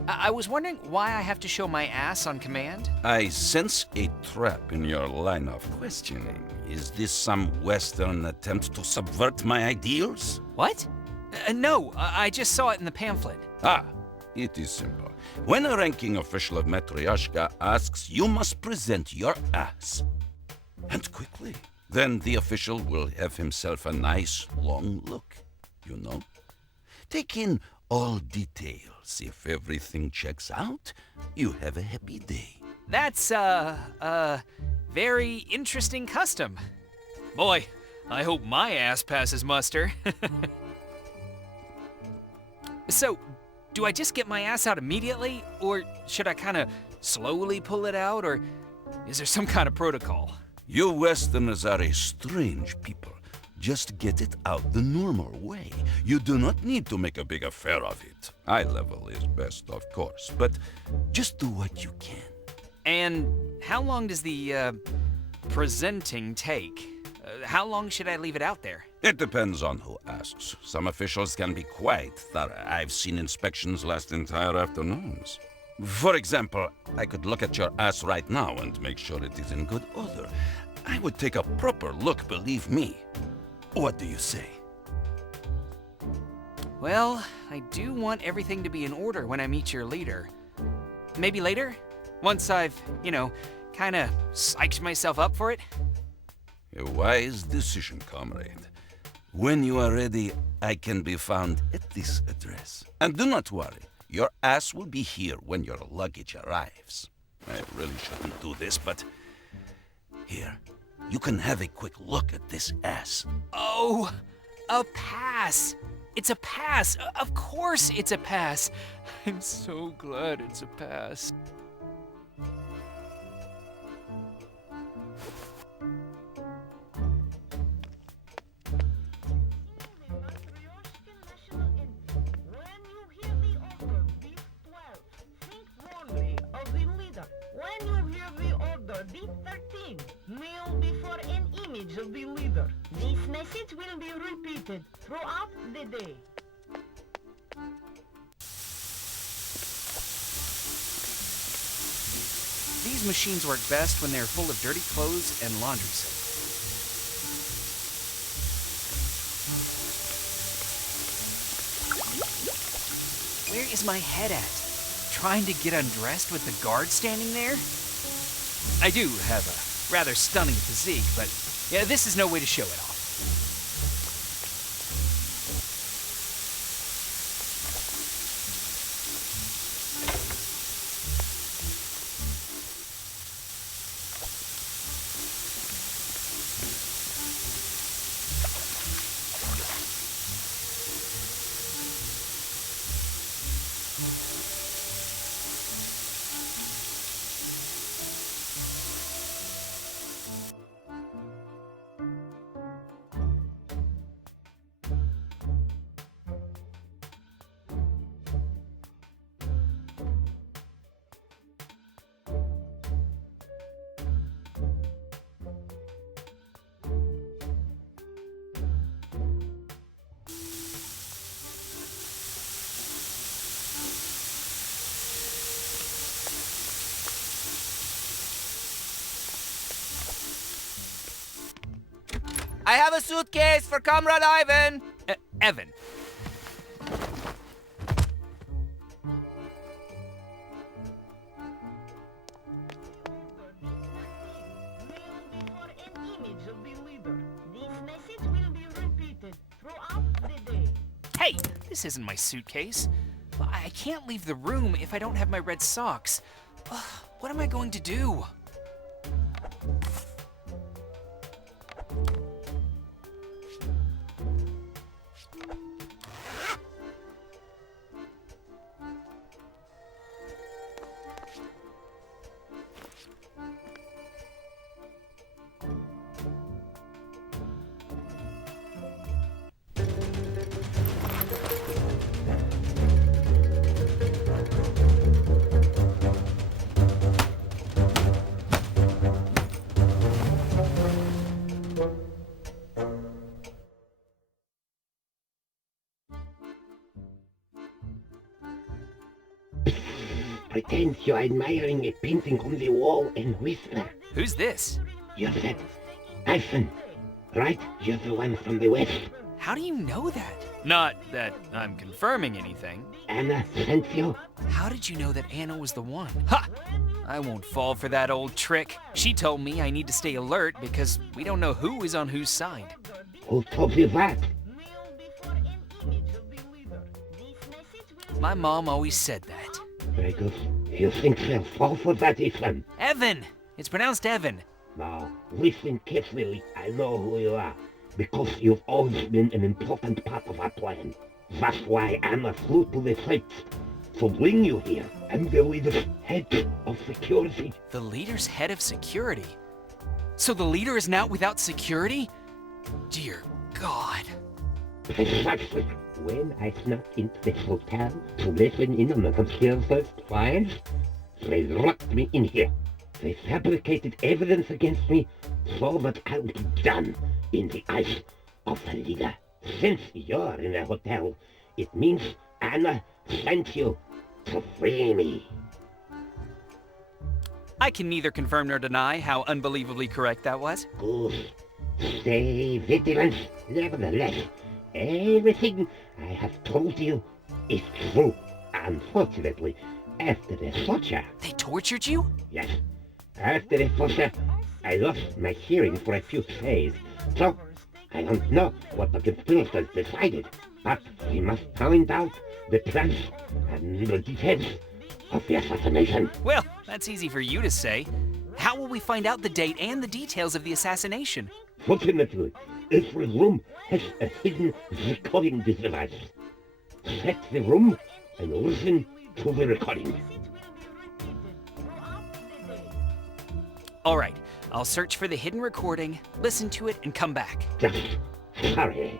I was wondering why I have to show my ass on command? I sense a trap in your line of questioning. Is this some Western attempt to subvert my ideals? What? No, I just saw it in the pamphlet. Ah, it is simple. When a ranking official of Matryoshka asks, you must present your ass. And quickly. Then the official will have himself a nice long look, you know? Take in all details. If everything checks out, you have a happy day. That's, very interesting custom. Boy, I hope my ass passes muster. So, do I just get my ass out immediately? Or should I kind of slowly pull it out? Or is there some kind of protocol? You Westerners are a strange people. Just get it out the normal way. You do not need to make a big affair of it. Eye level is best, of course, but just do what you can. And how long does the, presenting take? How long should I leave it out there? It depends on who asks. Some officials can be quite thorough. I've seen inspections last entire afternoons. For example, I could look at your ass right now and make sure it is in good order. I would take a proper look, believe me. What do you say? Well, I do want everything to be in order when I meet your leader. Maybe later? Once I've, kinda psyched myself up for it? A wise decision, comrade. When you are ready, I can be found at this address. And do not worry, your ass will be here when your luggage arrives. I really shouldn't do this, but here. You can have a quick look at this ass. Oh, a pass. It's a pass. Of course it's a pass. I'm so glad it's a pass. When you hear the order, beat 13. Kneel before an image of the leader. This message will be repeated throughout the day. These machines work best when they're full of dirty clothes and laundry soap. Where is my head at? Trying to get undressed with the guard standing there? I do have a rather stunning physique, but yeah, this is no way to show it off. I have a suitcase for Comrade Ivan. Evan. Hey, this isn't my suitcase. I can't leave the room if I don't have my red socks. What am I going to do? Pretend you're admiring a painting on the wall and whisper. Who's this? You're that Ivan, right? You're the one from the west. How do you know that? Not that I'm confirming anything. Anna sent you? How did you know that Anna was the one? Ha! I won't fall for that old trick. She told me I need to stay alert because we don't know who is on whose side. Who told you that? My mom always said that. Very good. You think they'll fall for that, Ivan? Evan! It's pronounced Evan. Now, listen carefully. I know who you are. Because you've always been an important part of our plan. That's why Anna flew to the site. To bring you here. I'm the leader's head of security. The leader's head of security? So the leader is now without security? Dear God. Precisely. When I snuck into the hotel to listen in on the conspirator's plans, they locked me in here. They fabricated evidence against me so that I would be done in the eyes of the leader. Since you're in the hotel, it means Anna sent you to free me. I can neither confirm nor deny how unbelievably correct that was. Good. Stay vigilant. Nevertheless, everything I have told you is true. Unfortunately, after the torture... They tortured you? Yes. After the torture, I lost my hearing for a few days. So, I don't know what the conspirators decided. But we must find out the plans and the details of the assassination. Well, that's easy for you to say. How will we find out the date and the details of the assassination? Fortunately, every room has a hidden recording device. Set the room and listen to the recording. All right, I'll search for the hidden recording, listen to it, and come back. Just hurry.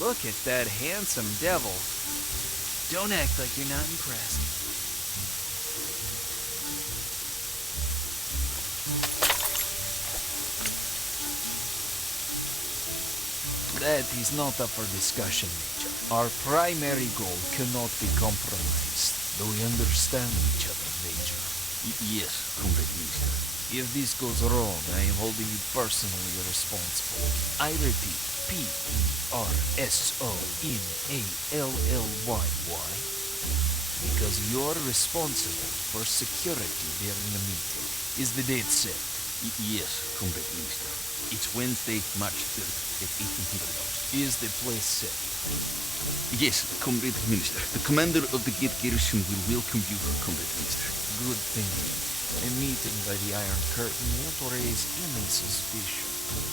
Look at that handsome devil. Don't act like you're not impressed. That is not up for discussion, Major. Our primary goal cannot be compromised. Do we understand each other, Major? Yes, Comrade Minister. If this goes wrong, I am holding you personally responsible. I repeat, P-E-R-S-O-N-A-L-L-Y-Y. Because you're responsible for security during the meeting. Is the date set? Yes, Comrade Minister. It's Wednesday, March 3rd at 1800 hours. Is the place set? Yes, Comrade Minister. The commander of the gate garrison will welcome you, Comrade Minister. Good thinking. A meeting by the Iron Curtain won't raise any suspicion.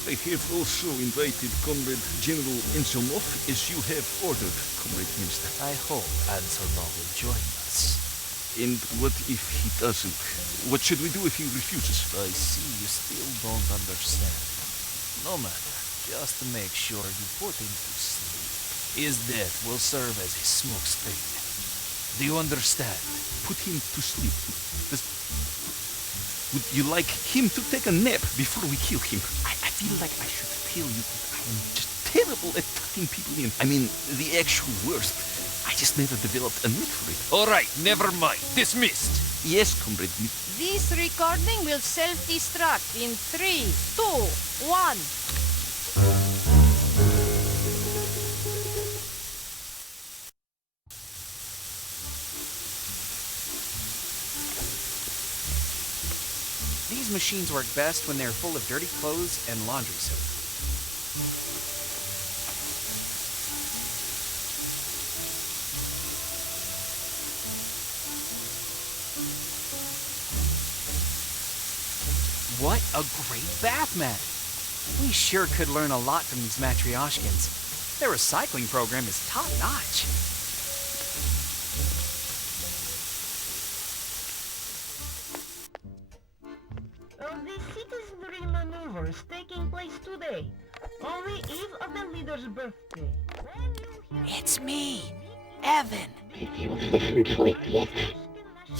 I have also invited Comrade General Anselmov, as you have ordered, Comrade Minister. I hope Anselmov will join us. And what if he doesn't? What should we do if he refuses? I see you still don't understand. No matter, just to make sure you put him to sleep. His death will serve as a smokescreen. Do you understand? Put him to sleep? Would you like him to take a nap before we kill him? I feel like I should tell you that I am just terrible at tucking people in. I mean, the actual worst. I just never developed a need for it. All right, never mind. Dismissed. Yes, comrade. This recording will self-destruct in 3, 2, 1. These machines work best when they're full of dirty clothes and laundry soap. What a great bath mat! We sure could learn a lot from these Matryoshkins. Their recycling program is top-notch. The citizenry maneuvers taking place today, on the eve of the leader's birthday. It's me, Evan. Did you listen to it yet?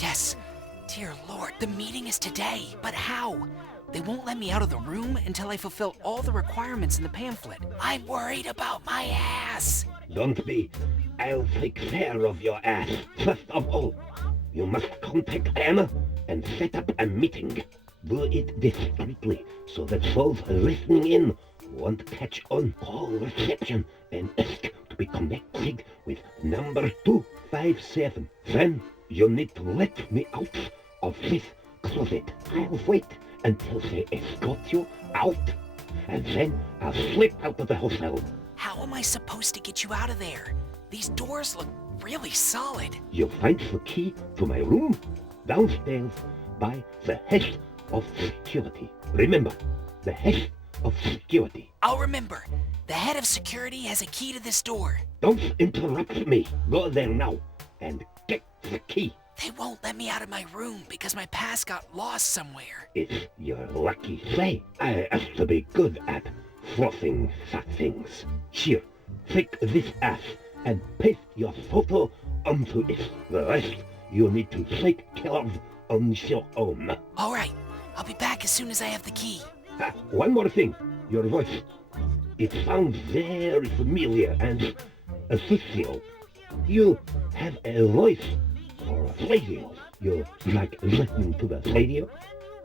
Yes. Dear Lord, the meeting is today, but how? They won't let me out of the room until I fulfill all the requirements in the pamphlet. I'm worried about my ass. Don't be. I'll take care of your ass. First of all, you must contact Anna and set up a meeting. Do it discreetly so that those listening in won't catch on. Call reception and ask to be connected with number 257. Then you need to let me out of this closet. I'll wait until they escort you out, and then I'll slip out of the hotel. How am I supposed to get you out of there? These doors look really solid. You'll find the key to my room downstairs by the head of security. Remember, the head of security. I'll remember. The head of security has a key to this door. Don't interrupt me. Go there now and get the key. They won't let me out of my room because my pass got lost somewhere. It's your lucky day. I have to be good at frothing such things. Here, take this ass and paste your photo onto it. The rest you need to take care of on your own. All right. I'll be back as soon as I have the key. One more thing. Your voice. It sounds very familiar and official. You have a voice for a radio. You like listening to the radio?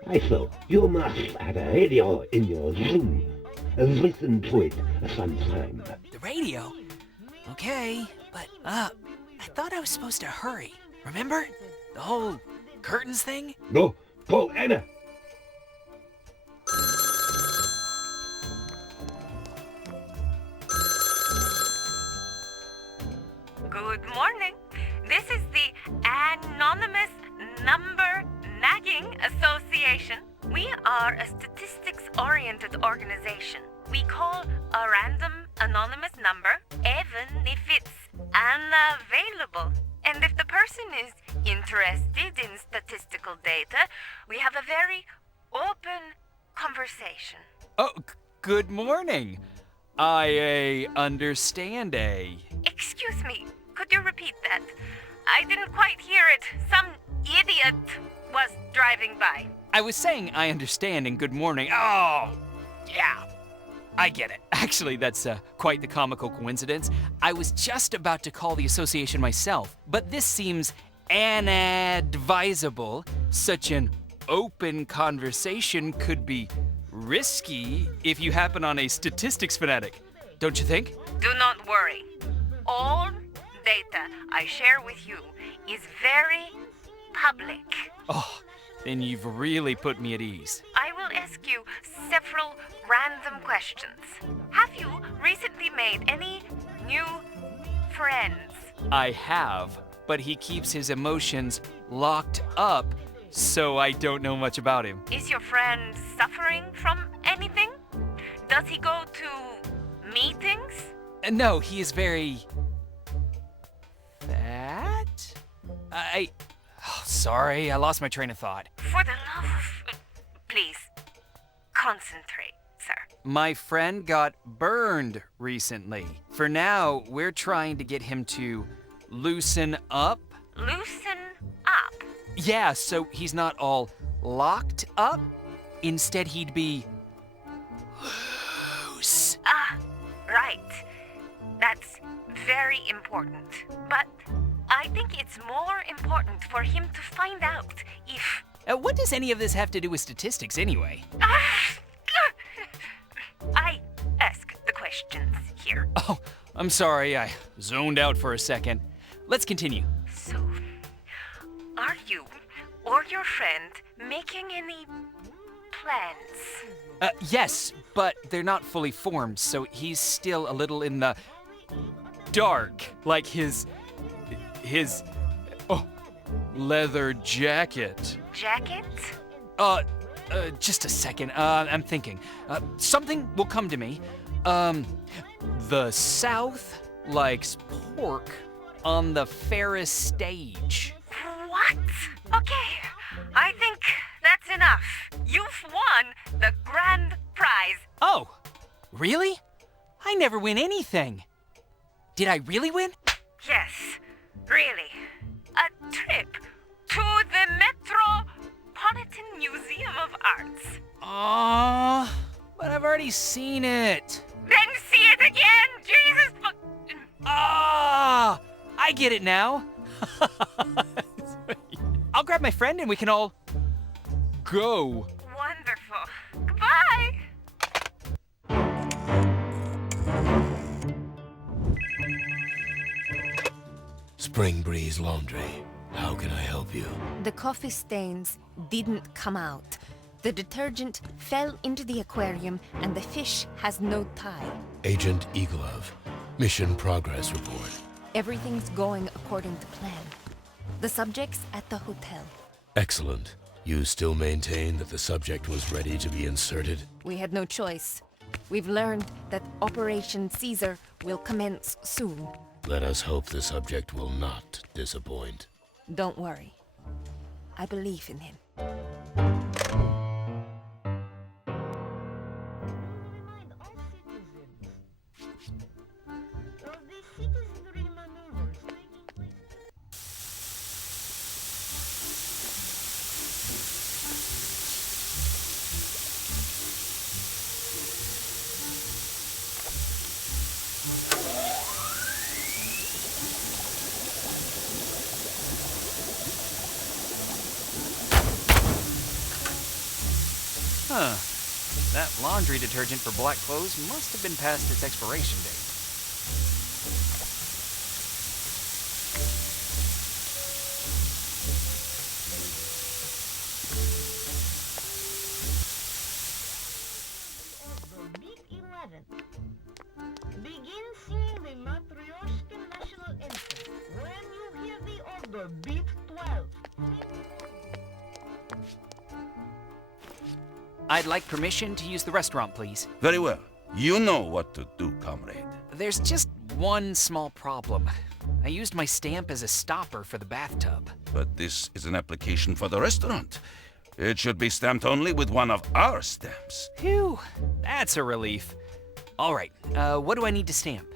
I thought you must have a radio in your room. Listen to it sometime. The radio? Okay, but, I thought I was supposed to hurry. Remember? The whole curtains thing? No, call Anna. Good morning. This is the Anonymous Number Nagging Association. We are a statistics-oriented organization. We call a random anonymous number even if it's unavailable. And if the person is interested in statistical data, we have a very open conversation. Oh, good morning. I understand. Excuse me, could you repeat that? I didn't quite hear it. Some idiot was driving by. I was saying I understand and good morning. Oh, yeah. I get it. Actually, that's quite the comical coincidence. I was just about to call the association myself, but this seems inadvisable. Such an open conversation could be risky if you happen on a statistics fanatic, don't you think? Do not worry. All data I share with you is very public. Oh, then you've really put me at ease. I will ask you several random questions. Have you recently made any new friends? I have, but he keeps his emotions locked up, so I don't know much about him. Is your friend suffering from anything? Does he go to meetings? No, he is very... fat? Sorry, I lost my train of thought. For the love of... Please, concentrate, sir. My friend got burned recently. For now, we're trying to get him to loosen up. Loosen up? Yeah, so he's not all locked up. Instead, he'd be... loose. Ah, right. That's very important. But I think it's more important for him to find out if... What does any of this have to do with statistics anyway? I ask the questions here. Oh, I'm sorry, I zoned out for a second. Let's continue. So, are you or your friend making any plans? Yes, but they're not fully formed, so he's still a little in the dark. Like his leather jacket. Jacket? Just a second. I'm thinking. Something will come to me. The South likes pork on the Ferris stage. What? Okay, I think that's enough. You've won the grand prize. Oh, really? I never win anything. Did I really win? Yes, really. A trip to the Metropolitan Museum of Arts. Aww, but I've already seen it. Then see it again, Jesus! Ah, I get it now. I'll grab my friend and we can all go. Wonderful. Goodbye! Spring Breeze Laundry. How can I help you? The coffee stains didn't come out. The detergent fell into the aquarium and the fish has no tie. Agent Eaglove. Mission progress report. Everything's going according to plan. The subject's at the hotel. Excellent. You still maintain that the subject was ready to be inserted? We had no choice. We've learned that Operation Caesar will commence soon. Let us hope the subject will not disappoint. Don't worry. I believe in him. Huh. That laundry detergent for black clothes must have been past its expiration date. Beat 11. Begin singing the Matryoshka national anthem. When you hear the order, beat 12. I'd like permission to use the restaurant, please. Very well. You know what to do, comrade. There's just one small problem. I used my stamp as a stopper for the bathtub. But this is an application for the restaurant. It should be stamped only with one of our stamps. Phew, that's a relief. All right, what do I need to stamp?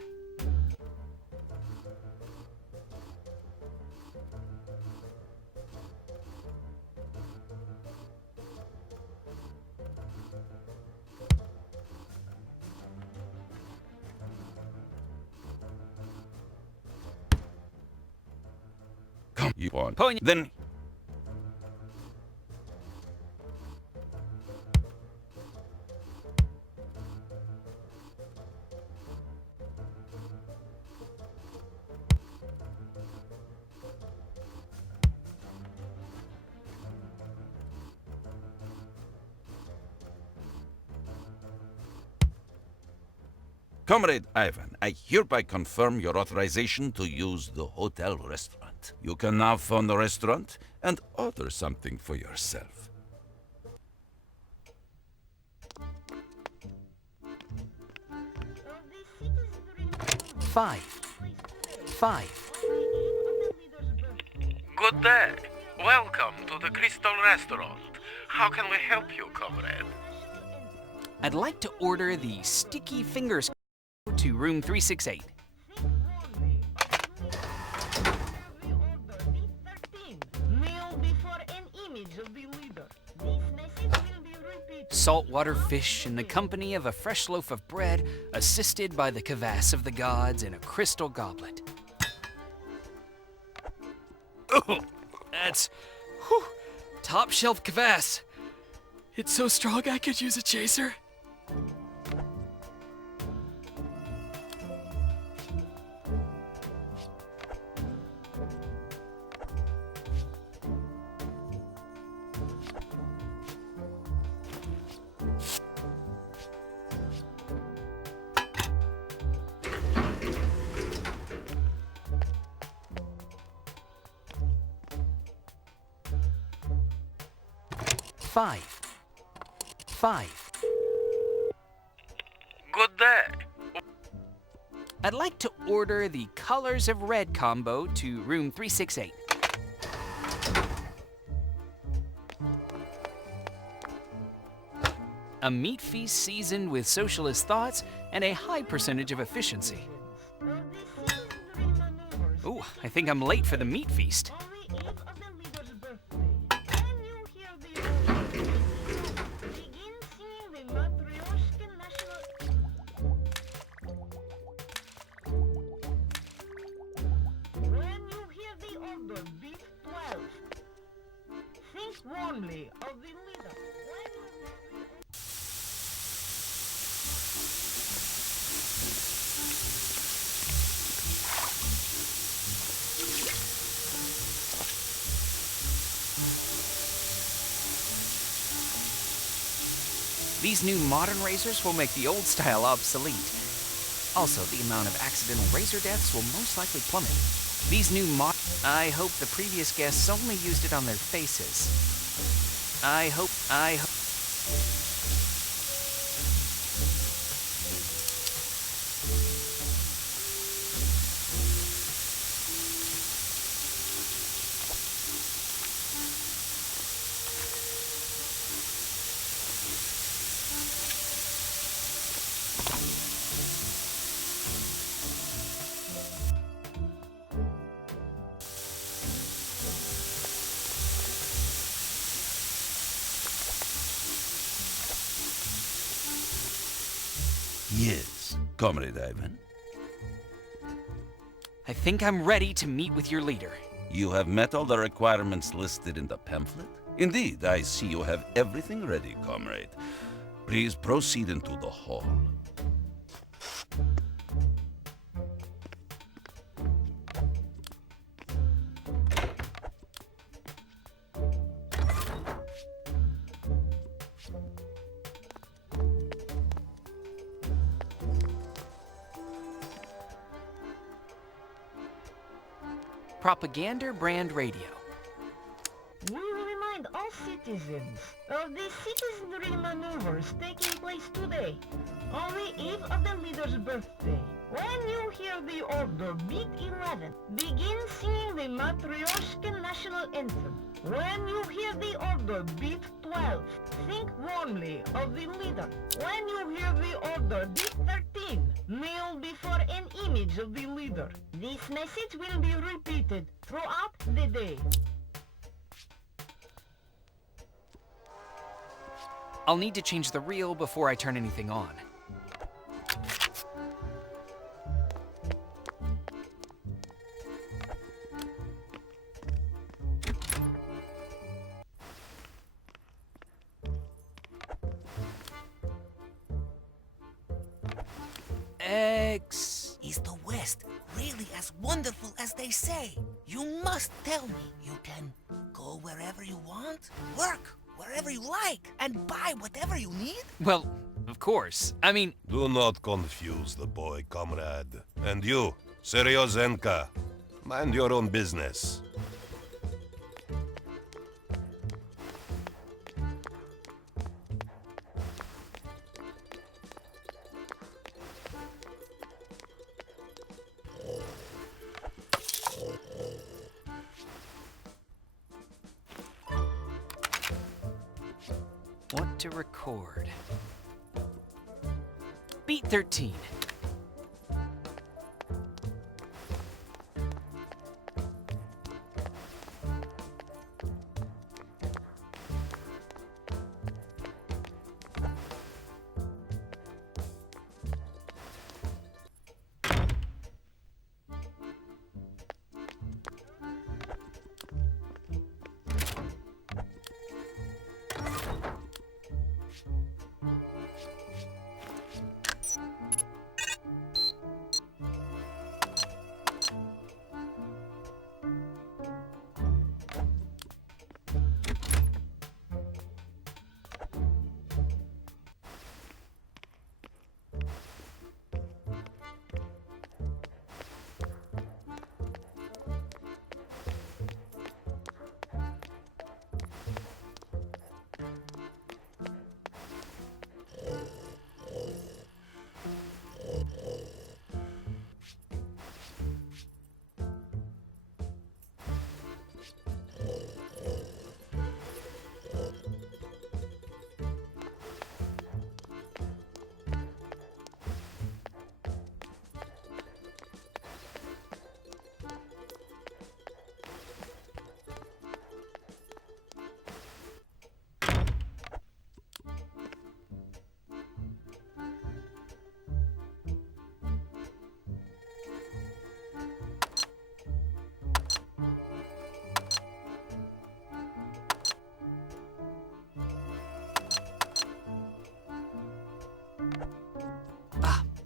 Come, you want. Point. Then... Comrade Ivan, I hereby confirm your authorization to use the hotel restaurant. You can now phone the restaurant and order something for yourself. Five. Good day. Welcome to the Crystal Restaurant. How can we help you, comrade? I'd like to order the Sticky Fingers to room 368. Kneel before an image of the leader. This message will be repeated. Saltwater fish in the company of a fresh loaf of bread, assisted by the kvass of the gods in a crystal goblet. That's whew, top shelf kvass. It's so strong I could use a chaser. Five. Good day. I'd like to order the Colors of Red combo to room 368. A meat feast seasoned with socialist thoughts and a high percentage of efficiency. Ooh, I think I'm late for the meat feast. Warmly of the leader. These new modern razors will make the old style obsolete. Also, the amount of accidental razor deaths will most likely plummet. These new I hope the previous guests only used it on their faces. I hope. Yes, Comrade Ivan. I think I'm ready to meet with your leader. You have met all the requirements listed in the pamphlet? Indeed, I see you have everything ready, comrade. Please proceed into the hall. Propaganda Brand Radio. We will remind all citizens of the citizenry maneuvers taking place today, on the eve of the leader's birthday. When you hear the order beat 11, begin singing the Matryoshka national anthem. When you hear the order beat 12, think warmly of the leader. When you hear the order beat 13, kneel before an image of the leader. This message will be repeated throughout the day. I'll need to change the reel before I turn anything on. Is the West really as wonderful as they say? You must tell me you can go wherever you want, work wherever you like, and buy whatever you need? Well, of course. I mean... Do not confuse the boy, comrade. And you, Seryozenka, mind your own business. What to record? Beat 13.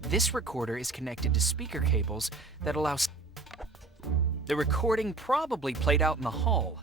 This recorder is connected to speaker cables that allow... The recording probably played out in the hall.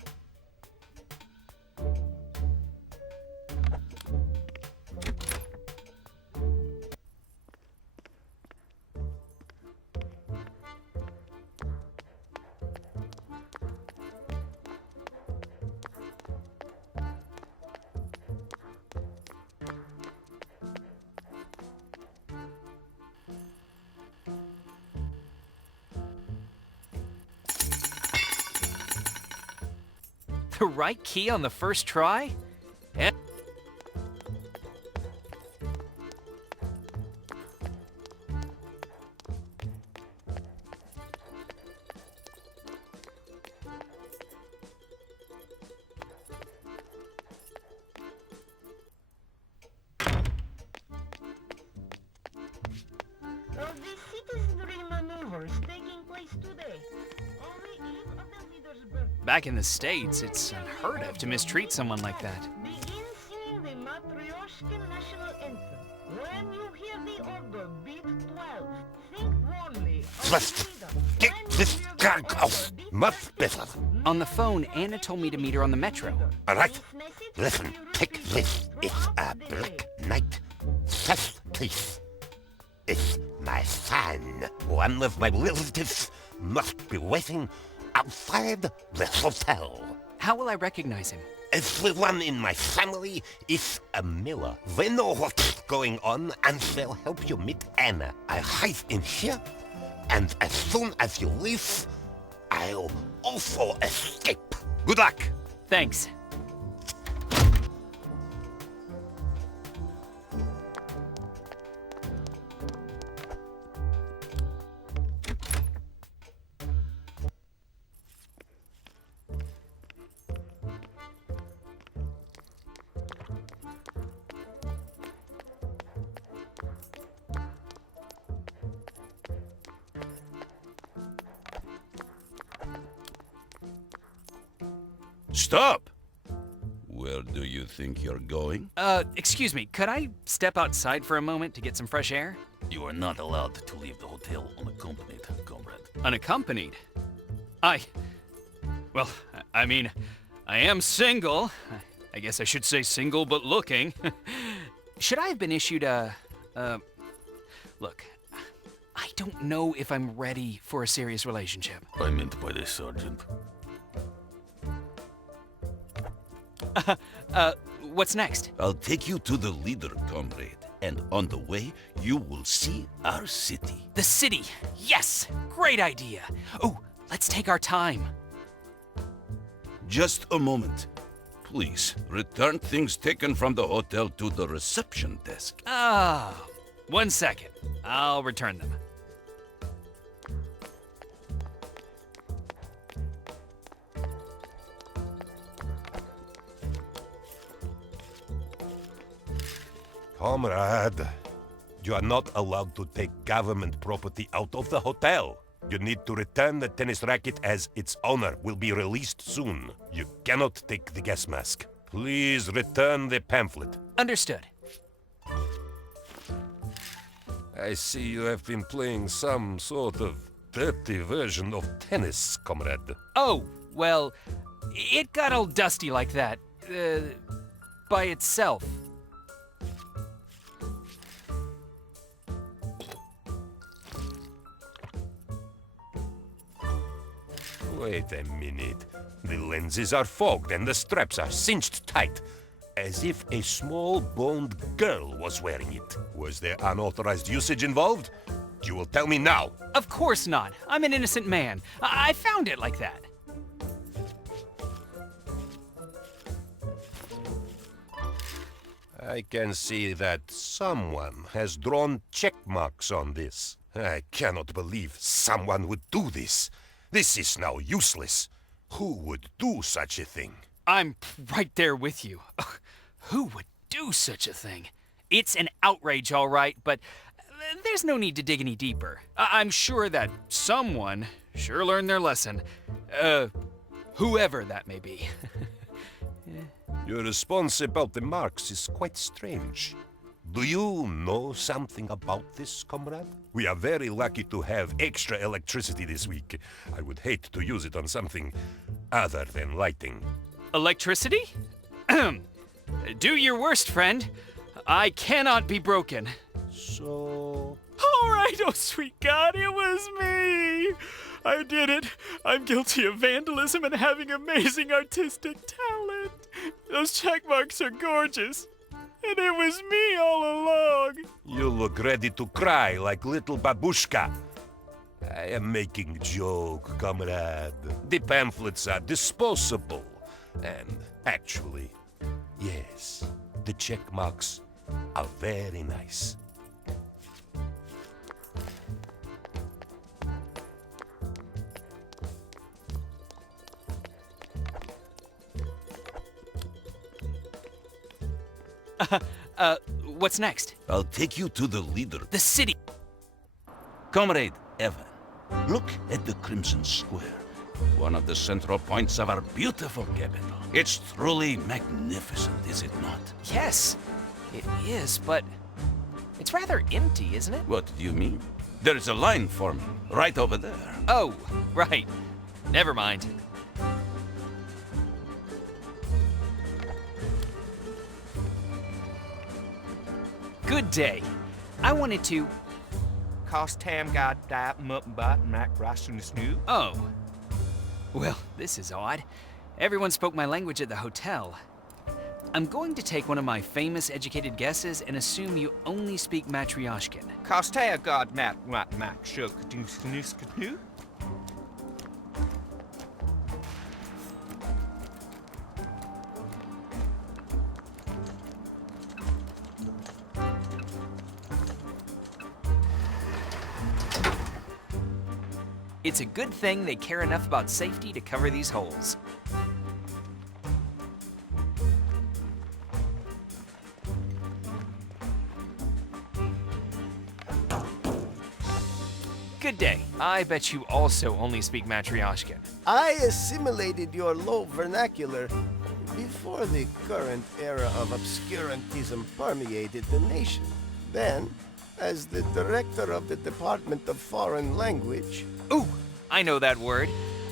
The right key on the first try? Eh. Of the citizenry maneuvers taking place today, on the eve of the leader's birthday, Back in the States, it's unheard of to mistreat someone like that. begin singing the Matryoshka national anthem. When you hear the order beat 12, think warmly of First, freedom. get this gag off. Much better. On the phone, Anna told me to meet her on the metro. All right. Listen, take this. It's a black night. First place. It's my son. One of my relatives must be waiting outside the hotel. How will I recognize him? Everyone in my family is a miller. They know what's going on and they'll help you meet Anna. I hide in here, and as soon as you leave, I'll also escape. Good luck. Thanks. Stop! Where do you think you're going? Excuse me, could I step outside for a moment to get some fresh air? You are not allowed to leave the hotel unaccompanied, comrade. Unaccompanied? Well, I mean, I am single. I guess I should say single but looking. Should I have been issued Look, I don't know if I'm ready for a serious relationship. I meant by this, Sergeant. What's next? I'll take you to the leader, comrade. And on the way, you will see our city. The city! Yes! Great idea! Oh, let's take our time. Just a moment. Please, return things taken from the hotel to the reception desk. Ah, 1 second. I'll return them. Comrade, you are not allowed to take government property out of the hotel. You need to return the tennis racket as its owner will be released soon. You cannot take the gas mask. Please return the pamphlet. Understood. I see you have been playing some sort of dirty version of tennis, comrade. Oh, well, it got all dusty like that. By itself. Wait a minute. The lenses are fogged and the straps are cinched tight, as if a small-boned girl was wearing it. Was there unauthorized usage involved? You will tell me now. Of course not. I'm an innocent man. I found it like that. I can see that someone has drawn check marks on this. I cannot believe someone would do this. This is now useless. Who would do such a thing? I'm right there with you. Ugh, who would do such a thing? It's an outrage, all right, but there's no need to dig any deeper. I'm sure that someone sure learned their lesson. Whoever that may be. Your response about the marks is quite strange. Do you know something about this, comrade? We are very lucky to have extra electricity this week. I would hate to use it on something other than lighting. Electricity? Do your worst, friend. I cannot be broken. So... All right, oh sweet God, it was me. I did it. I'm guilty of vandalism and having amazing artistic talent. Those check marks are gorgeous. And it was me all along. You look ready to cry like little babushka. I am making joke, comrade. The pamphlets are disposable. And actually, yes, the check marks are very nice. What's next? I'll take you to the leader. The city. Comrade Evan, look at the Crimson Square, one of the central points of our beautiful capital. It's truly magnificent, is it not? Yes, it is, but it's rather empty, isn't it? What do you mean? There's a line forming right over there. Oh, right. Never mind. Good day. I wanted to... Cost Tam got that mutton butt and mac rice in the stew. Oh. Well, this is odd. Everyone spoke my language at the hotel. I'm going to take one of my famous educated guesses and assume you only speak Matryoshkan. Cost got mac shook do. It's a good thing they care enough about safety to cover these holes. Good day. I bet you also only speak Matryoshkan. I assimilated your low vernacular before the current era of obscurantism permeated the nation. Then, as the director of the Department of Foreign Language... Ooh, I know that word.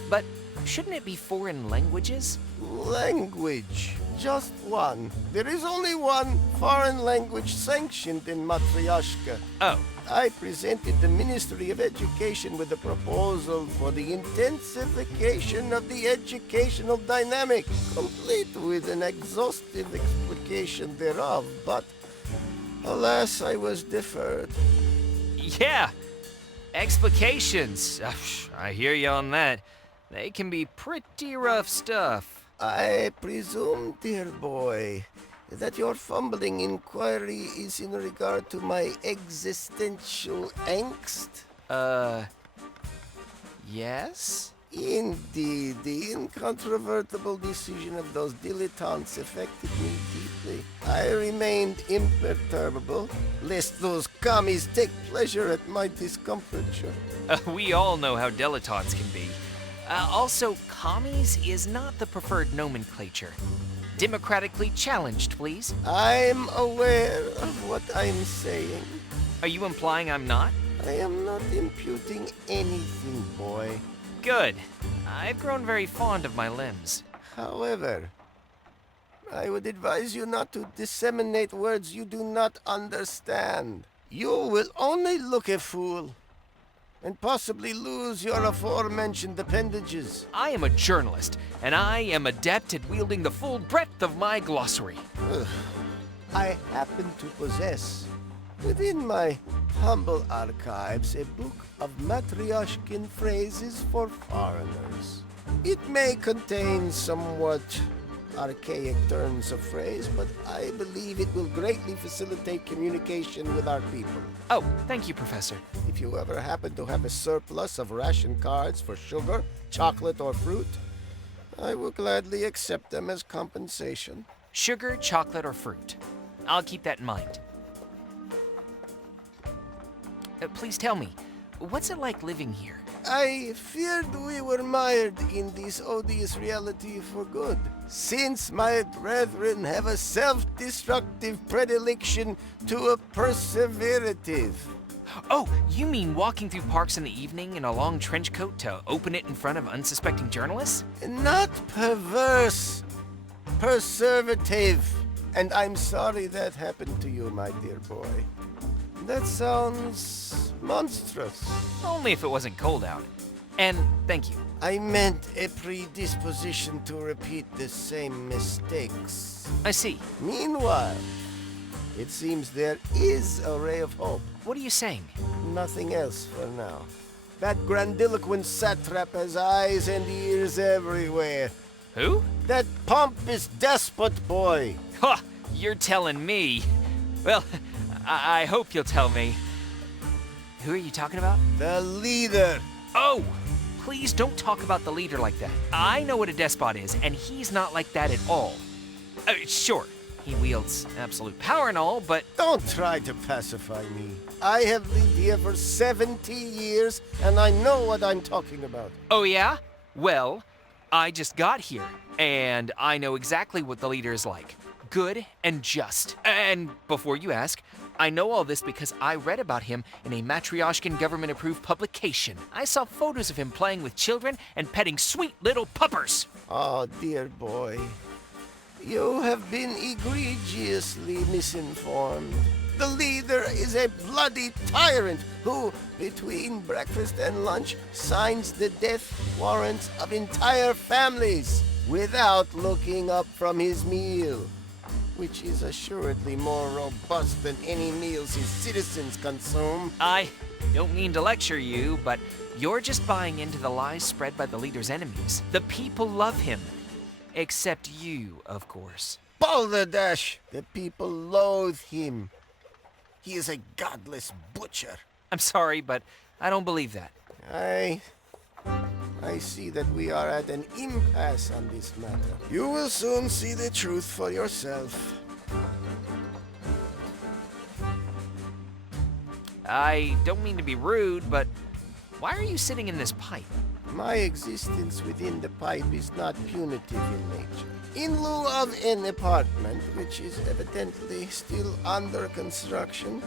But shouldn't it be foreign languages? Language. Just one. There is only one foreign language sanctioned in Matryoshka. Oh. I presented the Ministry of Education with a proposal for the intensification of the educational dynamic, complete with an exhaustive explication thereof, but alas, I was deferred. Yeah, explications. I hear you on that. They can be pretty rough stuff. I presume, dear boy, that your fumbling inquiry is in regard to my existential angst? Yes? Indeed, the incontrovertible decision of those dilettantes affected me deeply. I remained imperturbable, lest those commies take pleasure at my discomfiture. We all know how dilettantes can be. Also, commies is not the preferred nomenclature. Democratically challenged, please. I'm aware of what I'm saying. Are you implying I'm not? I am not imputing anything, boy. Good. I've grown very fond of my limbs. However, I would advise you not to disseminate words you do not understand. You will only look a fool, and possibly lose your aforementioned appendages. I am a journalist, and I am adept at wielding the full breadth of my glossary. I happen to possess, within my humble archives, a book of Matryoshkin phrases for foreigners. It may contain somewhat archaic turns of phrase, but I believe it will greatly facilitate communication with our people. Oh, thank you, Professor. If you ever happen to have a surplus of ration cards for sugar, chocolate, or fruit, I will gladly accept them as compensation. Sugar, chocolate, or fruit. I'll keep that in mind. Please tell me, what's it like living here? I feared we were mired in this odious reality for good, since my brethren have a self-destructive predilection to a perseverative. Oh, you mean walking through parks in the evening in a long trench coat to open it in front of unsuspecting journalists? Not perverse, preservative. And I'm sorry that happened to you, my dear boy. That sounds monstrous. Only if it wasn't cold out. And thank you. I meant a predisposition to repeat the same mistakes. I see. Meanwhile, it seems there is a ray of hope. What are you saying? Nothing else for now. That grandiloquent satrap has eyes and ears everywhere. Who? That pompous despot boy. Ha! You're telling me. Well, I hope you'll tell me. Who are you talking about? The leader. Oh! Please don't talk about the leader like that. I know what a despot is, and he's not like that at all. Sure, he wields absolute power and all, but... Don't try to pacify me. I have lived here for 70 years, and I know what I'm talking about. Oh, yeah? Well, I just got here, and I know exactly what the leader is like. Good and just. And before you ask, I know all this because I read about him in a Matryoshkan government-approved publication. I saw photos of him playing with children and petting sweet little puppers. Oh, dear boy. You have been egregiously misinformed. The leader is a bloody tyrant who, between breakfast and lunch, signs the death warrants of entire families without looking up from his meal, which is assuredly more robust than any meals his citizens consume. I don't mean to lecture you, but you're just buying into the lies spread by the leader's enemies. The people love him. Except you, of course. Balderdash! The people loathe him. He is a godless butcher. I'm sorry, but I don't believe that. I see that we are at an impasse on this matter. You will soon see the truth for yourself. I don't mean to be rude, but why are you sitting in this pipe? My existence within the pipe is not punitive in nature. In lieu of an apartment, which is evidently still under construction,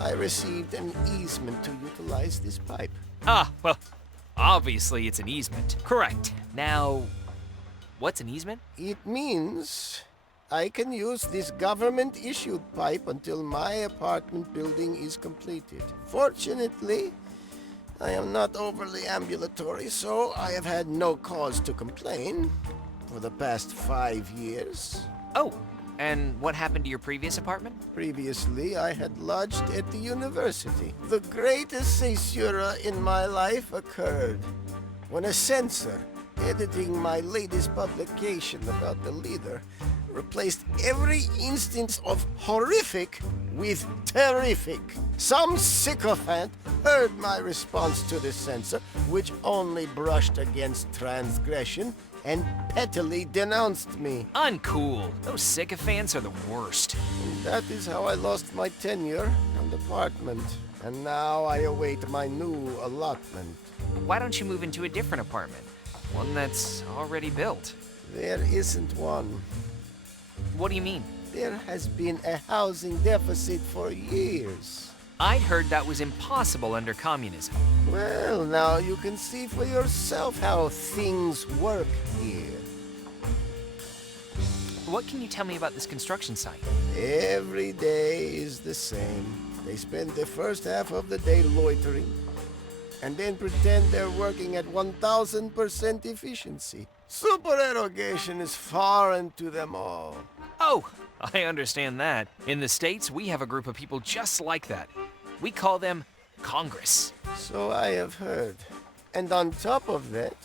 I received an easement to utilize this pipe. Ah, well, obviously it's an easement. Correct. Now, what's an easement? It means I can use this government-issued pipe until my apartment building is completed. Fortunately, I am not overly ambulatory, so I have had no cause to complain for the past 5 years. Oh, and what happened to your previous apartment? Previously, I had lodged at the university. The greatest caesura in my life occurred when a censor, editing my latest publication about the leader, replaced every instance of horrific with terrific. Some sycophant heard my response to the censor, which only brushed against transgression, and pettily denounced me. Uncool. Those sycophants are the worst. And that is how I lost my tenure and apartment. And now I await my new allotment. Why don't you move into a different apartment? One that's already built. There isn't one. What do you mean? There has been a housing deficit for years. I'd heard that was impossible under communism. Well, now you can see for yourself how things work here. What can you tell me about this construction site? Every day is the same. They spend the first half of the day loitering, and then pretend they're working at 1000% efficiency. Supererogation is foreign to them all. Oh, I understand that. In the States, we have a group of people just like that. We call them Congress. So I have heard. And on top of that,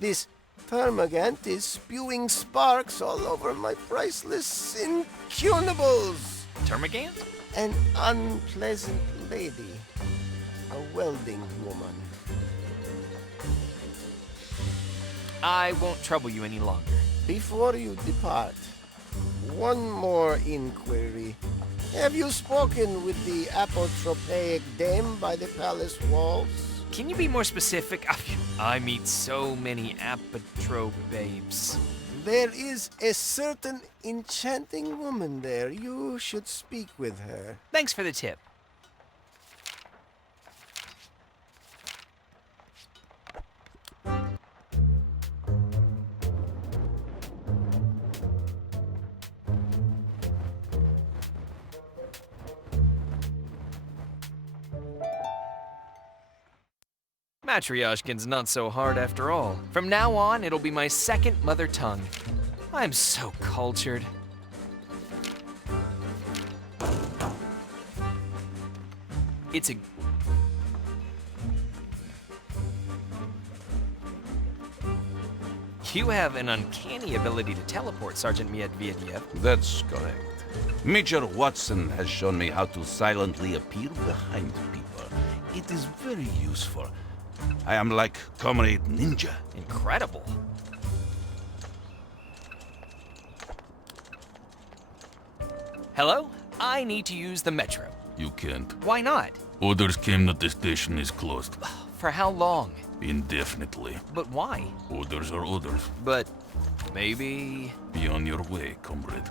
this termagant is spewing sparks all over my priceless incunables. Termagant? An unpleasant lady. A welding woman. I won't trouble you any longer. Before you depart, one more inquiry. Have you spoken with the apotropaic dame by the palace walls? Can you be more specific? I meet so many apotrophe babes. There is a certain enchanting woman there. You should speak with her. Thanks for the tip. Matryoshkin's not so hard after all. From now on, it'll be my second mother tongue. I'm so cultured. It's a... You have an uncanny ability to teleport, Sergeant Medvedev. That's correct. Major Watson has shown me how to silently appear behind people. It is very useful. I am like Comrade Ninja. Incredible. Hello? I need to use the metro. You can't. Why not? Orders came that the station is closed. For how long? Indefinitely. But why? Orders are orders. But maybe... Be on your way, comrade.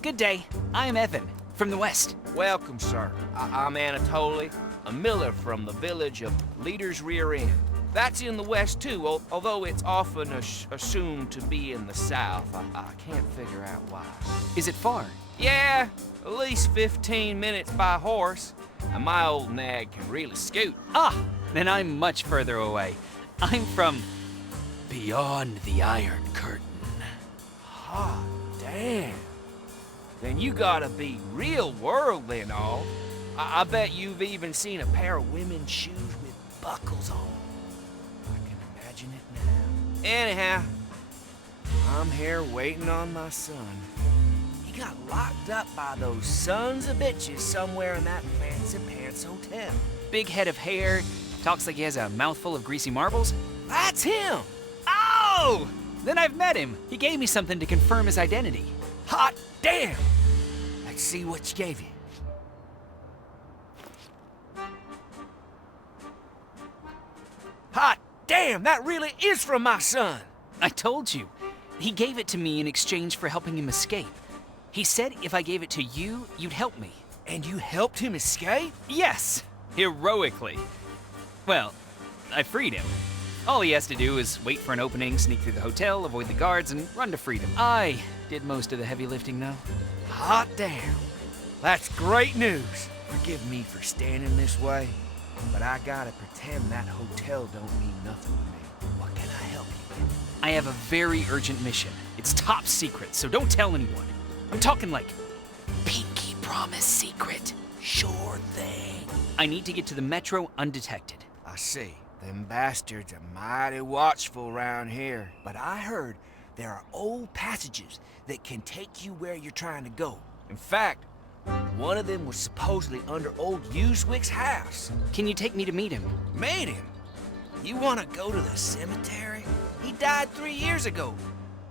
Good day. I'm Evan, from the west. Welcome, sir. I'm Anatoly, a miller from the village of Leader's Rear End. That's in the west, too, although it's often assumed to be in the south. I can't figure out why. Is it far? Yeah, at least 15 minutes by horse. And my old nag can really scoot. Ah, then I'm much further away. I'm from beyond the Iron Curtain. Hot damn. Then you gotta be real worldly and all. I bet you've even seen a pair of women's shoes with buckles on. I can imagine it now. Anyhow, I'm here waiting on my son. He got locked up by those sons of bitches somewhere in that fancy pants hotel. Big head of hair, talks like he has a mouthful of greasy marbles. That's him! Oh! Then I've met him. He gave me something to confirm his identity. Hot damn! Let's see what you gave you. Hot damn, that really is from my son! I told you. He gave it to me in exchange for helping him escape. He said if I gave it to you, you'd help me. And you helped him escape? Yes, heroically. Well, I freed him. All he has to do is wait for an opening, sneak through the hotel, avoid the guards, and run to freedom. I did most of the heavy lifting, though. Hot damn. That's great news. Forgive me for standing this way, but I gotta pretend that hotel don't mean nothing to me. What can I help you with? I have a very urgent mission. It's top secret, so don't tell anyone. I'm talking like pinky promise secret. Sure thing. I need to get to the metro undetected. I see. Them bastards are mighty watchful around here. But I heard there are old passages that can take you where you're trying to go. In fact, one of them was supposedly under old Uswick's house. Can you take me to meet him? Meet him? You want to go to the cemetery? He died 3 years ago.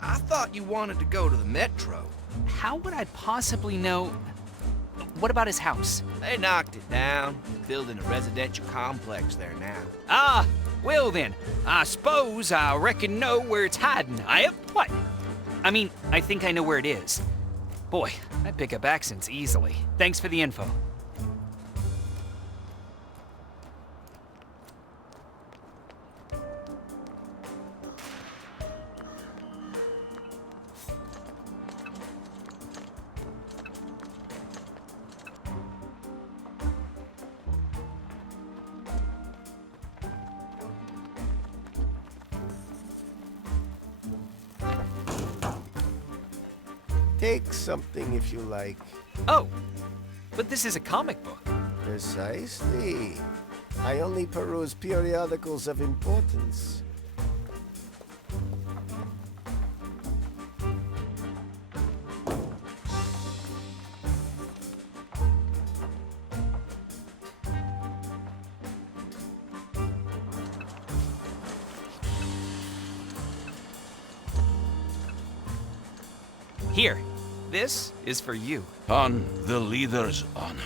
I thought you wanted to go to the metro. How would I possibly know? What about his house? They knocked it down, building a residential complex there now. Ah, well then, I suppose I reckon know where it's hiding. What? I mean, I think I know where it is. Boy, I pick up accents easily. Thanks for the info. Take something if you like. Oh, but this is a comic book. Precisely. I only peruse periodicals of importance. Here, This is for you. On the leader's honor.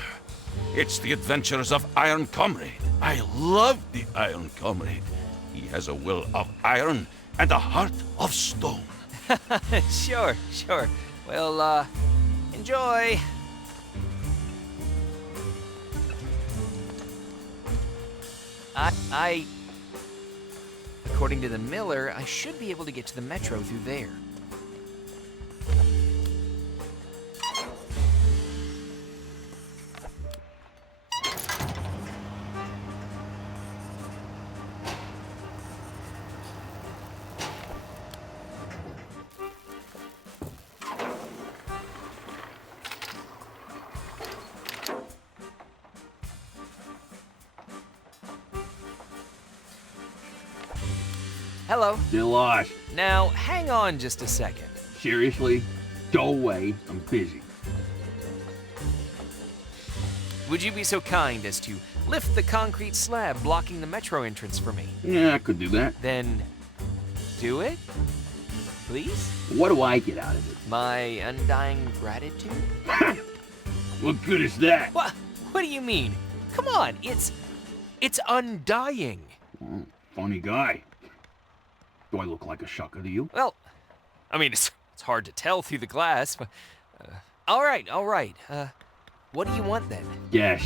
It's the adventures of Iron Comrade. I love the Iron Comrade. He has a will of iron and a heart of stone. Sure. Well, enjoy. According to the miller, I should be able to get to the metro through there. Hello. Still lost. Now, hang on just a second. Seriously? Go away. I'm busy. Would you be so kind as to lift the concrete slab blocking the metro entrance for me? Yeah, I could do that. Then, do it? Please? What do I get out of it? My undying gratitude? What good is that? What do you mean? Come on, it's undying. Funny guy. Do I look like a sucker to you? Well, I mean, it's hard to tell through the glass, but... all right. What do you want then? Yes.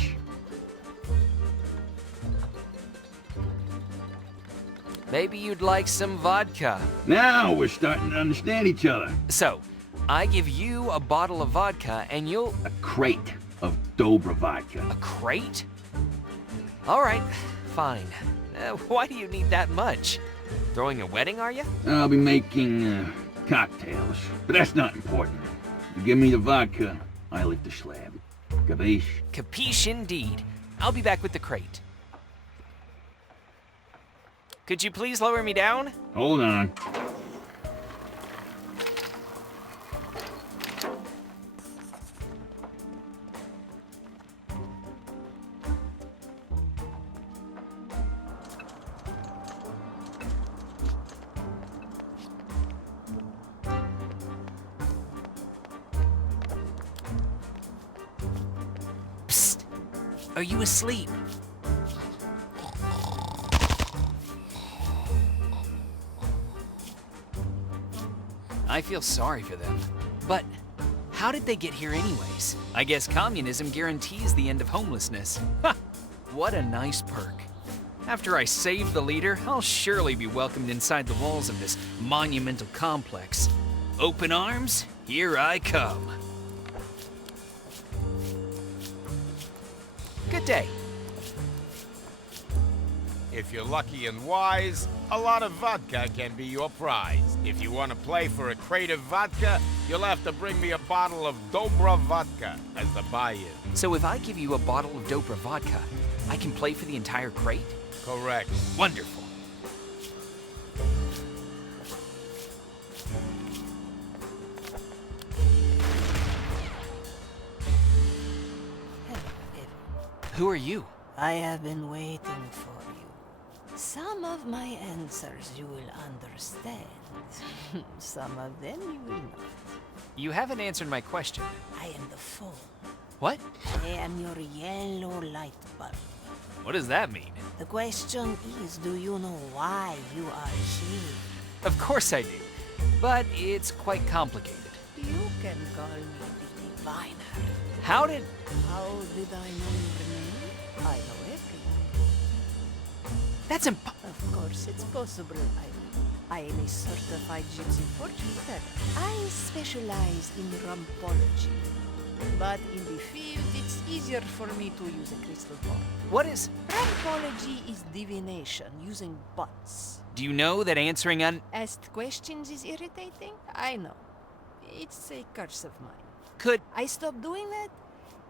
Maybe you'd like some vodka. Now we're starting to understand each other. So, I give you a bottle of vodka and you'll... A crate of Dobra vodka. A crate? All right, fine. Why do you need that much? Throwing a wedding, are you? I'll be making cocktails, but that's not important. You give me the vodka, I lick the slab. Capiche? Capiche indeed. I'll be back with the crate. Could you please lower me down? Hold on. Psst. Are you asleep? I feel sorry for them. But how did they get here anyways? I guess communism guarantees the end of homelessness. Ha! What a nice perk. After I save the leader, I'll surely be welcomed inside the walls of this monumental complex. Open arms, here I come. Good day. If you're lucky and wise, a lot of vodka can be your prize. If you want to play for a crate of vodka, you'll have to bring me a bottle of Dobra vodka as the buy-in. So if I give you a bottle of Dobra vodka, I can play for the entire crate? Correct. Wonderful. Who are you? I have been waiting for you. Some of my answers you will understand. Some of them you will not. You haven't answered my question. I am the phone. What? I am your yellow light bulb. What does that mean? The question is, do you know why you are here? Of course I do. But it's quite complicated. You can call me the Diviner. How did I know your name? I know everything. That's Of course, it's possible. I am a certified gypsy fortune teller. I specialize in rumpology. But in the field, it's easier for me to use a crystal ball. What is... Rumpology is divination, using butts. Do you know that answering Asked questions is irritating? I know. It's a curse of mine. Could... I stop doing that?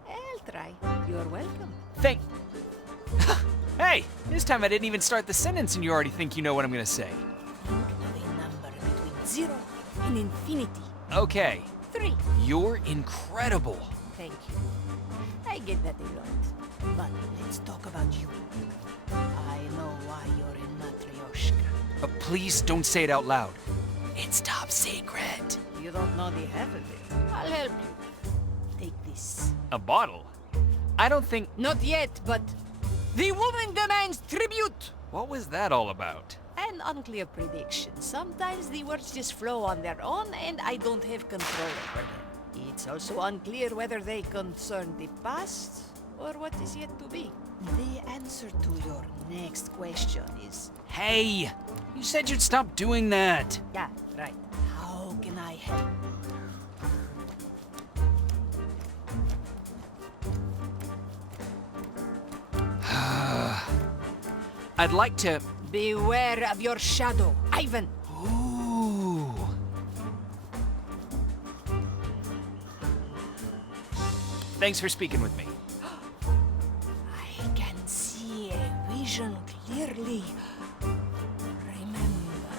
I'll try. You're welcome. Thank... Hey! This time I didn't even start the sentence and you already think you know what I'm gonna say. Think of a number between 0 and infinity. Okay. 3. You're incredible. Thank you. I get that a lot. But let's talk about you. I know why you're in Matryoshka. But please don't say it out loud. It's top secret. You don't know the half of it. I'll help you. Take this. A bottle? I don't think... Not yet, but the woman demands tribute. What was that all about? An unclear prediction. Sometimes the words just flow on their own, and I don't have control over them. It's also unclear whether they concern the past or what is yet to be. The answer to your next question is... Hey! You said you'd stop doing that. Yeah, right. How can I help? I'd like to... Beware of your shadow, Ivan. Ooh. Thanks for speaking with me. I can see a vision clearly. Remember,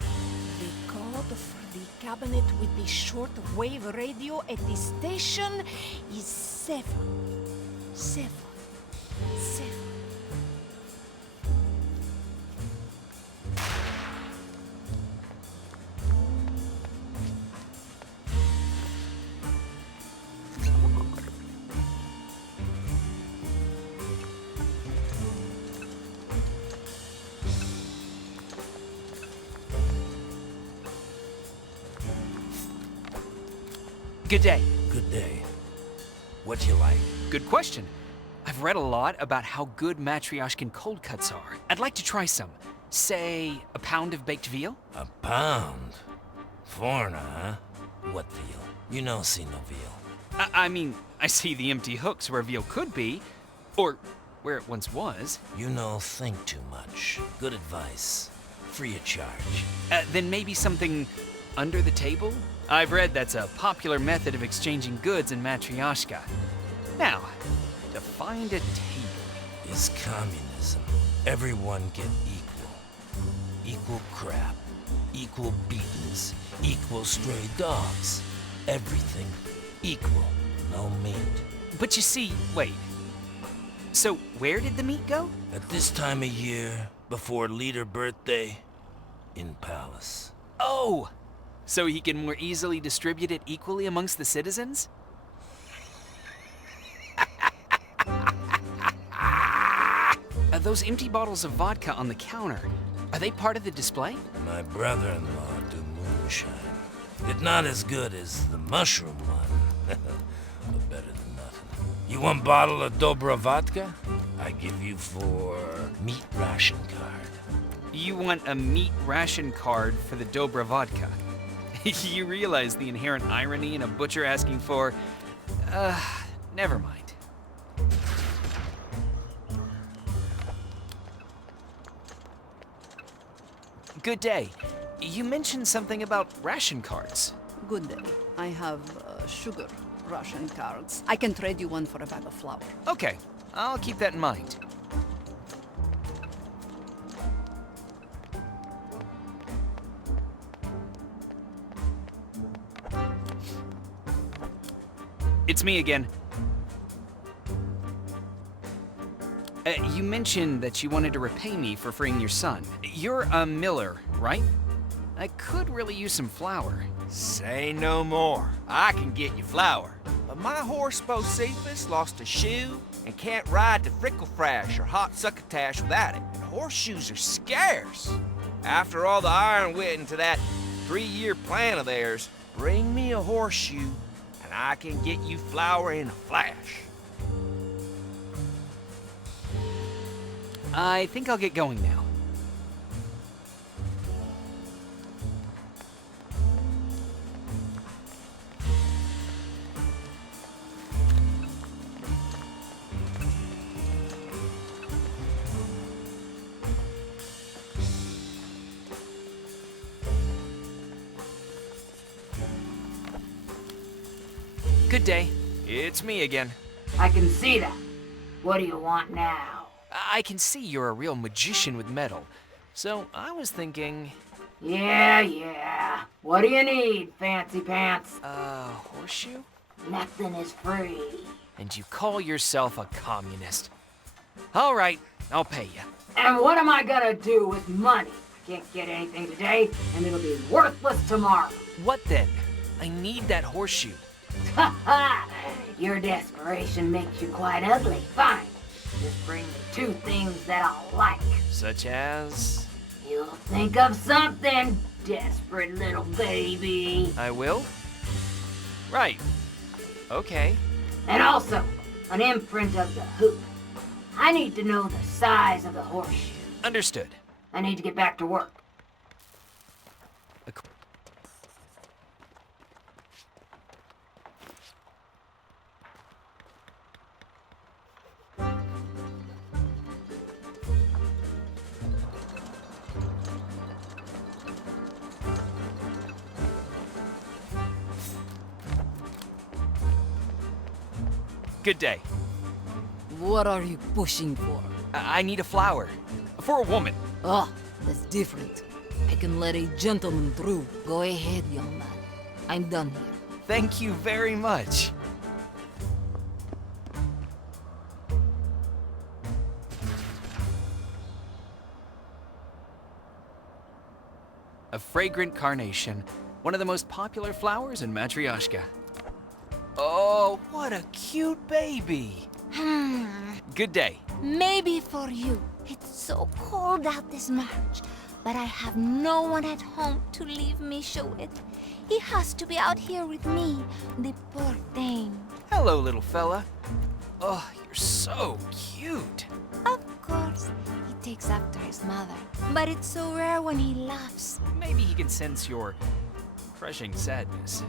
the code for the cabinet with the short-wave radio at the station is 7. 7. 7. Good day. Good day. What you like? Good question. I've read a lot about how good Matryoshkin cold cuts are. I'd like to try some. Say, a pound of baked veal? A pound? Foreigner, huh? What veal? You don't see no veal. I mean, I see the empty hooks where veal could be, or where it once was. You know, think too much. Good advice. Free of charge. Then maybe something under the table? I've read that's a popular method of exchanging goods in Matryoshka. Now, to find a table... Is communism. Everyone get equal. Equal crap. Equal beatings. Equal stray dogs. Everything equal. No meat. But you see, wait. So where did the meat go? At this time of year, before leader birthday, in palace. Oh! So he can more easily distribute it equally amongst the citizens? Those empty bottles of vodka on the counter, are they part of the display? My brother-in-law do moonshine. It's not as good as the mushroom one, but better than nothing. You want a bottle of Dobra vodka? I give you for meat ration card. You want a meat ration card for the Dobra vodka? You realize the inherent irony in a butcher asking for... never mind. Good day. You mentioned something about ration cards. Good day. I have sugar ration cards. I can trade you one for a bag of flour. Okay, I'll keep that in mind. It's me again. You mentioned that you wanted to repay me for freeing your son. You're a miller, right? I could really use some flour. Say no more. I can get you flour. But my horse Bocephus lost a shoe and can't ride to Fricklefrash or Hot Succotash without it. And horseshoes are scarce. After all the iron went into that 3-year plan of theirs, bring me a horseshoe and I can get you flour in a flash. I think I'll get going now. Good day. It's me again. I can see that. What do you want now? I can see you're a real magician with metal. So I was thinking... Yeah. What do you need, fancy pants? Horseshoe? Nothing is free. And you call yourself a communist. All right, I'll pay you. And what am I gonna do with money? I can't get anything today, and it'll be worthless tomorrow. What then? I need that horseshoe. Ha ha! Your desperation makes you quite ugly. Fine. Just bring me 2 things that I'll like. Such as? You'll think of something, desperate little baby. I will? Right. Okay. And also, an imprint of the hoop. I need to know the size of the horseshoe. Understood. I need to get back to work. Good day. What are you pushing for? I need a flower. For a woman. Oh, that's different. I can let a gentleman through. Go ahead, young man. I'm done here. Thank you very much. A fragrant carnation, one of the most popular flowers in Matryoshka. Oh, what a cute baby. Good day. Maybe for you. It's so cold out this March, but I have no one at home to leave Misha with. He has to be out here with me, the poor thing. Hello, little fella. Oh, you're so cute. Of course, he takes after his mother, but it's so rare when he laughs. Maybe he can sense your crushing sadness.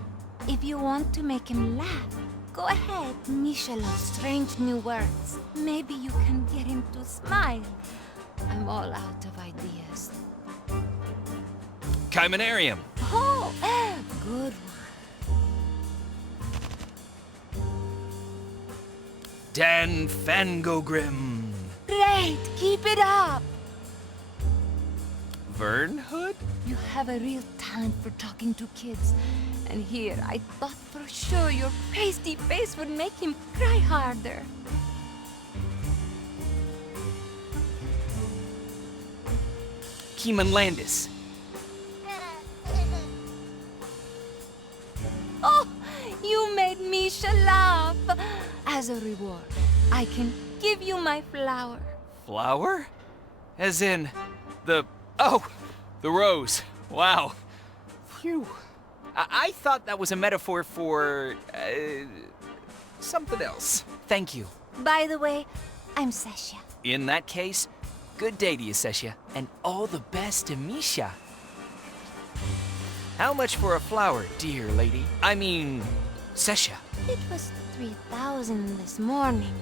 If you want to make him laugh, go ahead. Misha loves strange new words. Maybe you can get him to smile. I'm all out of ideas. Chimenarium. Oh, good one. Dan Fangogrim. Great, keep it up. Vernhood? You have a real talent for talking to kids. And here, I thought for sure your pasty face would make him cry harder. Keeman-Landis. Oh, you made Misha laugh. As a reward, I can give you my flower. Flower? As in, the rose. Wow. Phew. I thought that was a metaphor for, something else. Thank you. By the way, I'm Sasha. In that case, good day to you, Sasha, and all the best to Misha. How much for a flower, dear lady? I mean, Sasha. It was 3,000 this morning,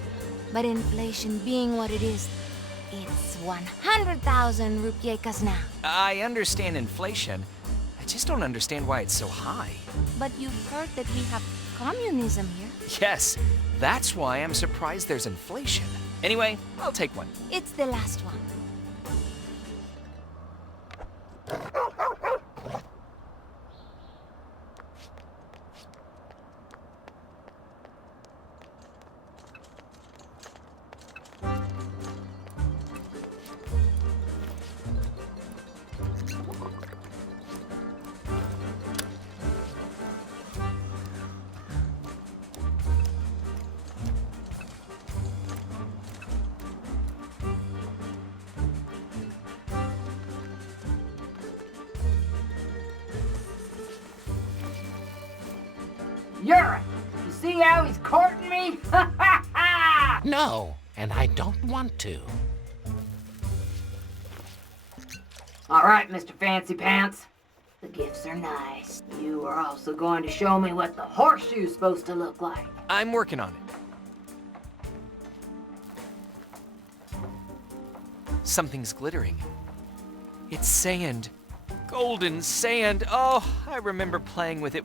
but inflation being what it is, it's 100,000 rupiekas now. I understand inflation. I just don't understand why it's so high. But you've heard that we have communism here. Yes, that's why I'm surprised there's inflation. Anyway, I'll take one. It's the last one. Urine! You see how he's courting me? Ha ha ha! No, and I don't want to. All right, Mr. Fancy Pants. The gifts are nice. You are also going to show me what the horseshoe's supposed to look like. I'm working on it. Something's glittering. It's sand. Golden sand. Oh, I remember playing with it.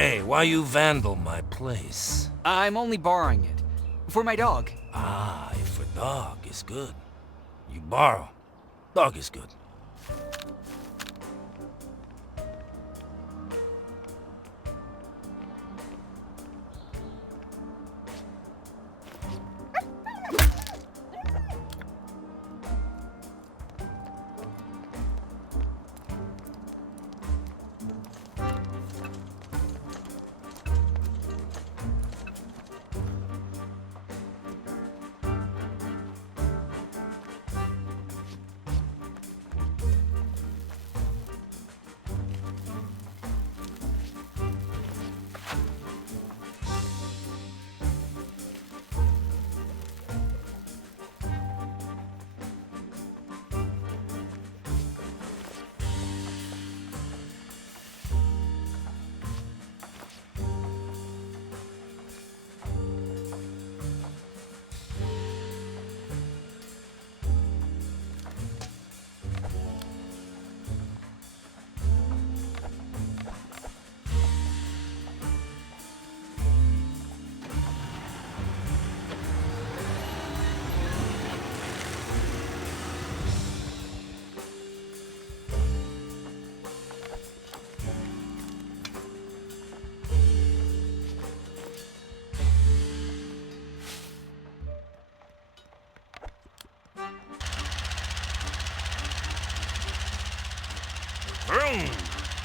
Hey, why you vandal my place? I'm only borrowing it. For my dog. Ah, if for dog is good. You borrow. Dog is good.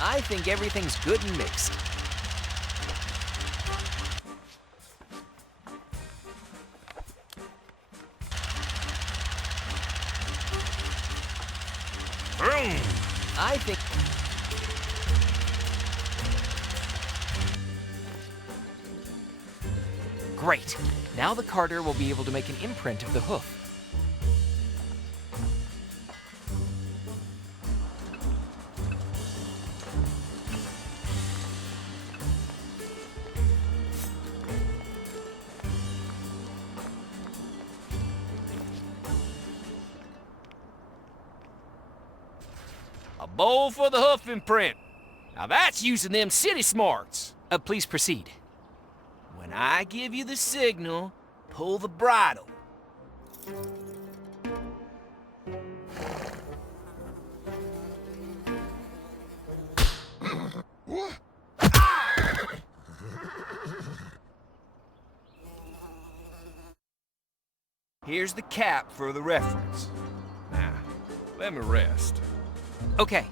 I think everything's good and mixed. I think... Great. Now the carter will be able to make an imprint of the hoof. A bowl for the hoof imprint. Now that's using them city smarts. Please proceed. When I give you the signal, pull the bridle. Here's the cap for the reference. Now, let me rest. Okay.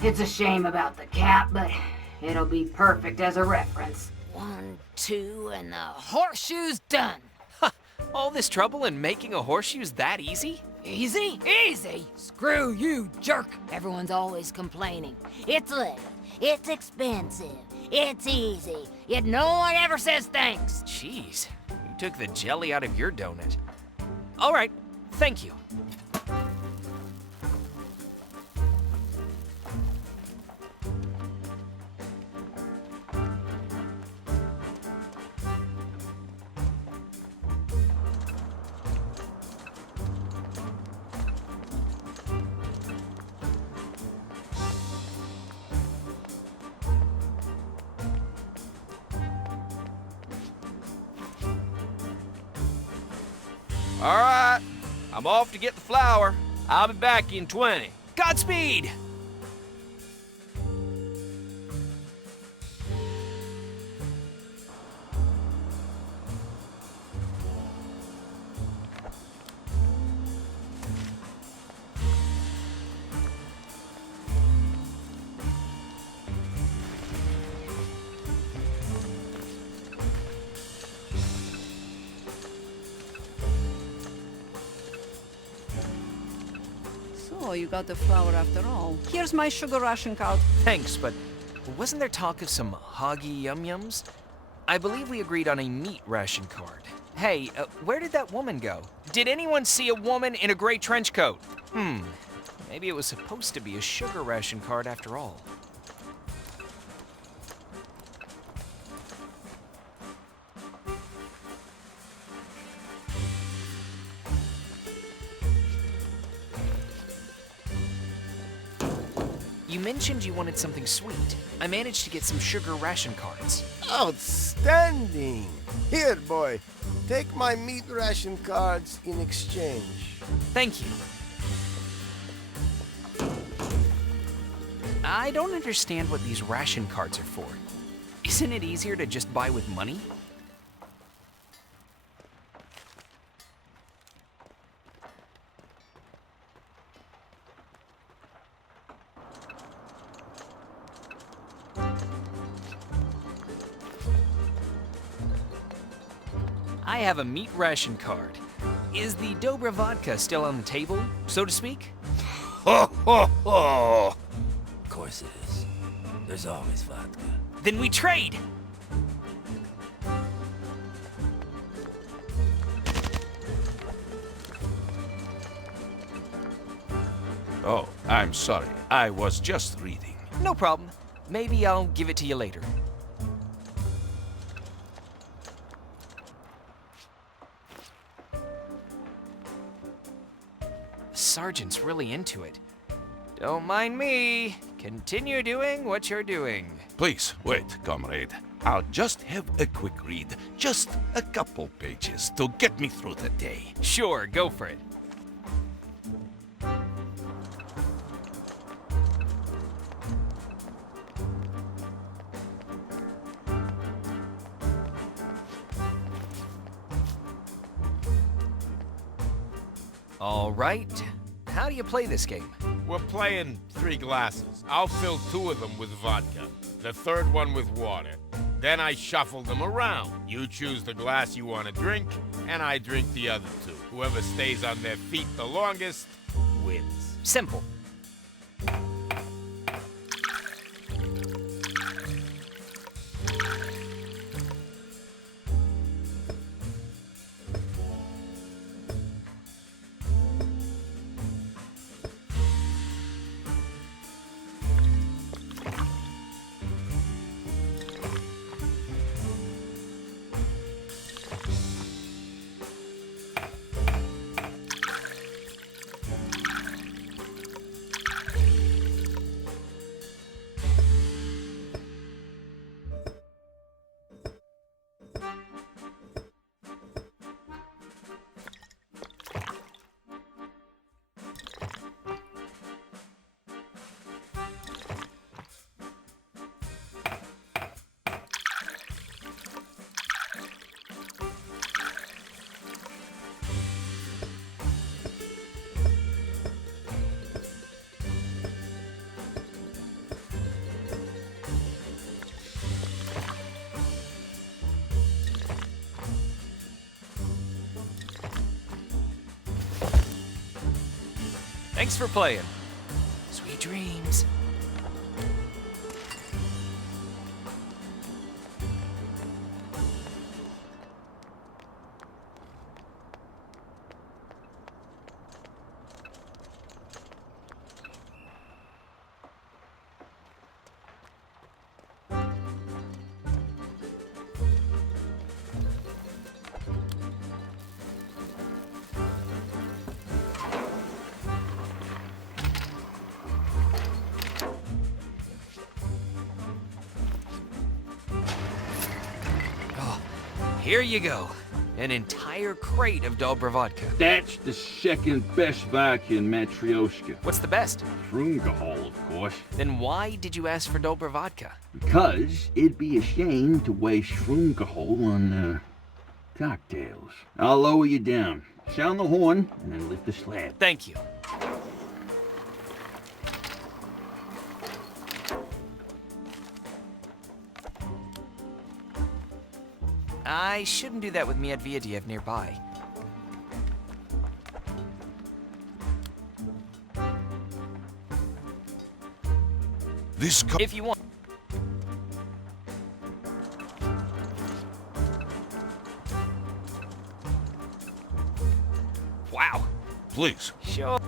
It's a shame about the cap, but it'll be perfect as a reference. 1, 2, and the horseshoe's done. All this trouble in making a horseshoe's that easy? Easy? Easy? Screw you, jerk. Everyone's always complaining. It's little, it's expensive, it's easy, yet no one ever says thanks. Jeez, you took the jelly out of your donut. All right, thank you. All right, I'm off to get the flour. I'll be back in 20. Godspeed! So you got the flour after all. Here's my sugar ration card. Thanks, but wasn't there talk of some hoggy yum-yums? I believe we agreed on a meat ration card. Hey, where did that woman go? Did anyone see a woman in a gray trench coat? Maybe it was supposed to be a sugar ration card after all. You mentioned you wanted something sweet. I managed to get some sugar ration cards. Outstanding! Here, boy. Take my meat ration cards in exchange. Thank you. I don't understand what these ration cards are for. Isn't it easier to just buy with money? I have a meat ration card. Is the Dobra vodka still on the table, so to speak? Ho, ho, ho! Of course it is. There's always vodka. Then we trade! Oh, I'm sorry. I was just reading. No problem. Maybe I'll give it to you later. Sergeant's really into it. Don't mind me. Continue doing what you're doing. Please, wait, comrade. I'll just have a quick read. Just a couple pages to get me through the day. Sure, go for it. All right. How do you play this game? We're playing 3 glasses. I'll fill 2 of them with vodka, the third one with water. Then I shuffle them around. You choose the glass you want to drink, and I drink the other 2. Whoever stays on their feet the longest wins. Simple. Thanks for playing. Sweet dreams. Here you go. An entire crate of Dobra vodka. That's the second best vodka in Matryoshka. What's the best? Shrungahol, of course. Then why did you ask for Dobra vodka? Because it'd be a shame to waste Shrungahol on, cocktails. I'll lower you down. Sound the horn, and then lift the slab. Thank you. I shouldn't do that with Medvedev nearby. If you want. please. Sure.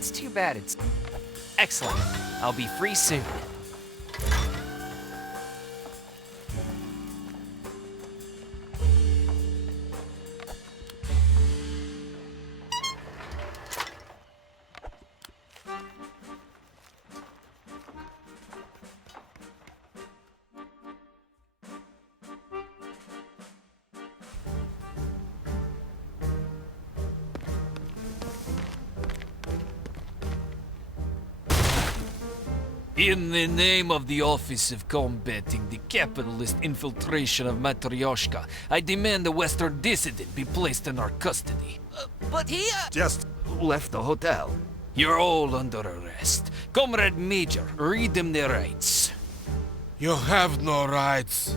It's too bad it's... Excellent. I'll be free soon. In the name of the Office of Combating the Capitalist Infiltration of Matryoshka, I demand the Western dissident be placed in our custody. But he, Just left the hotel. You're all under arrest. Comrade Major, read them their rights. You have no rights.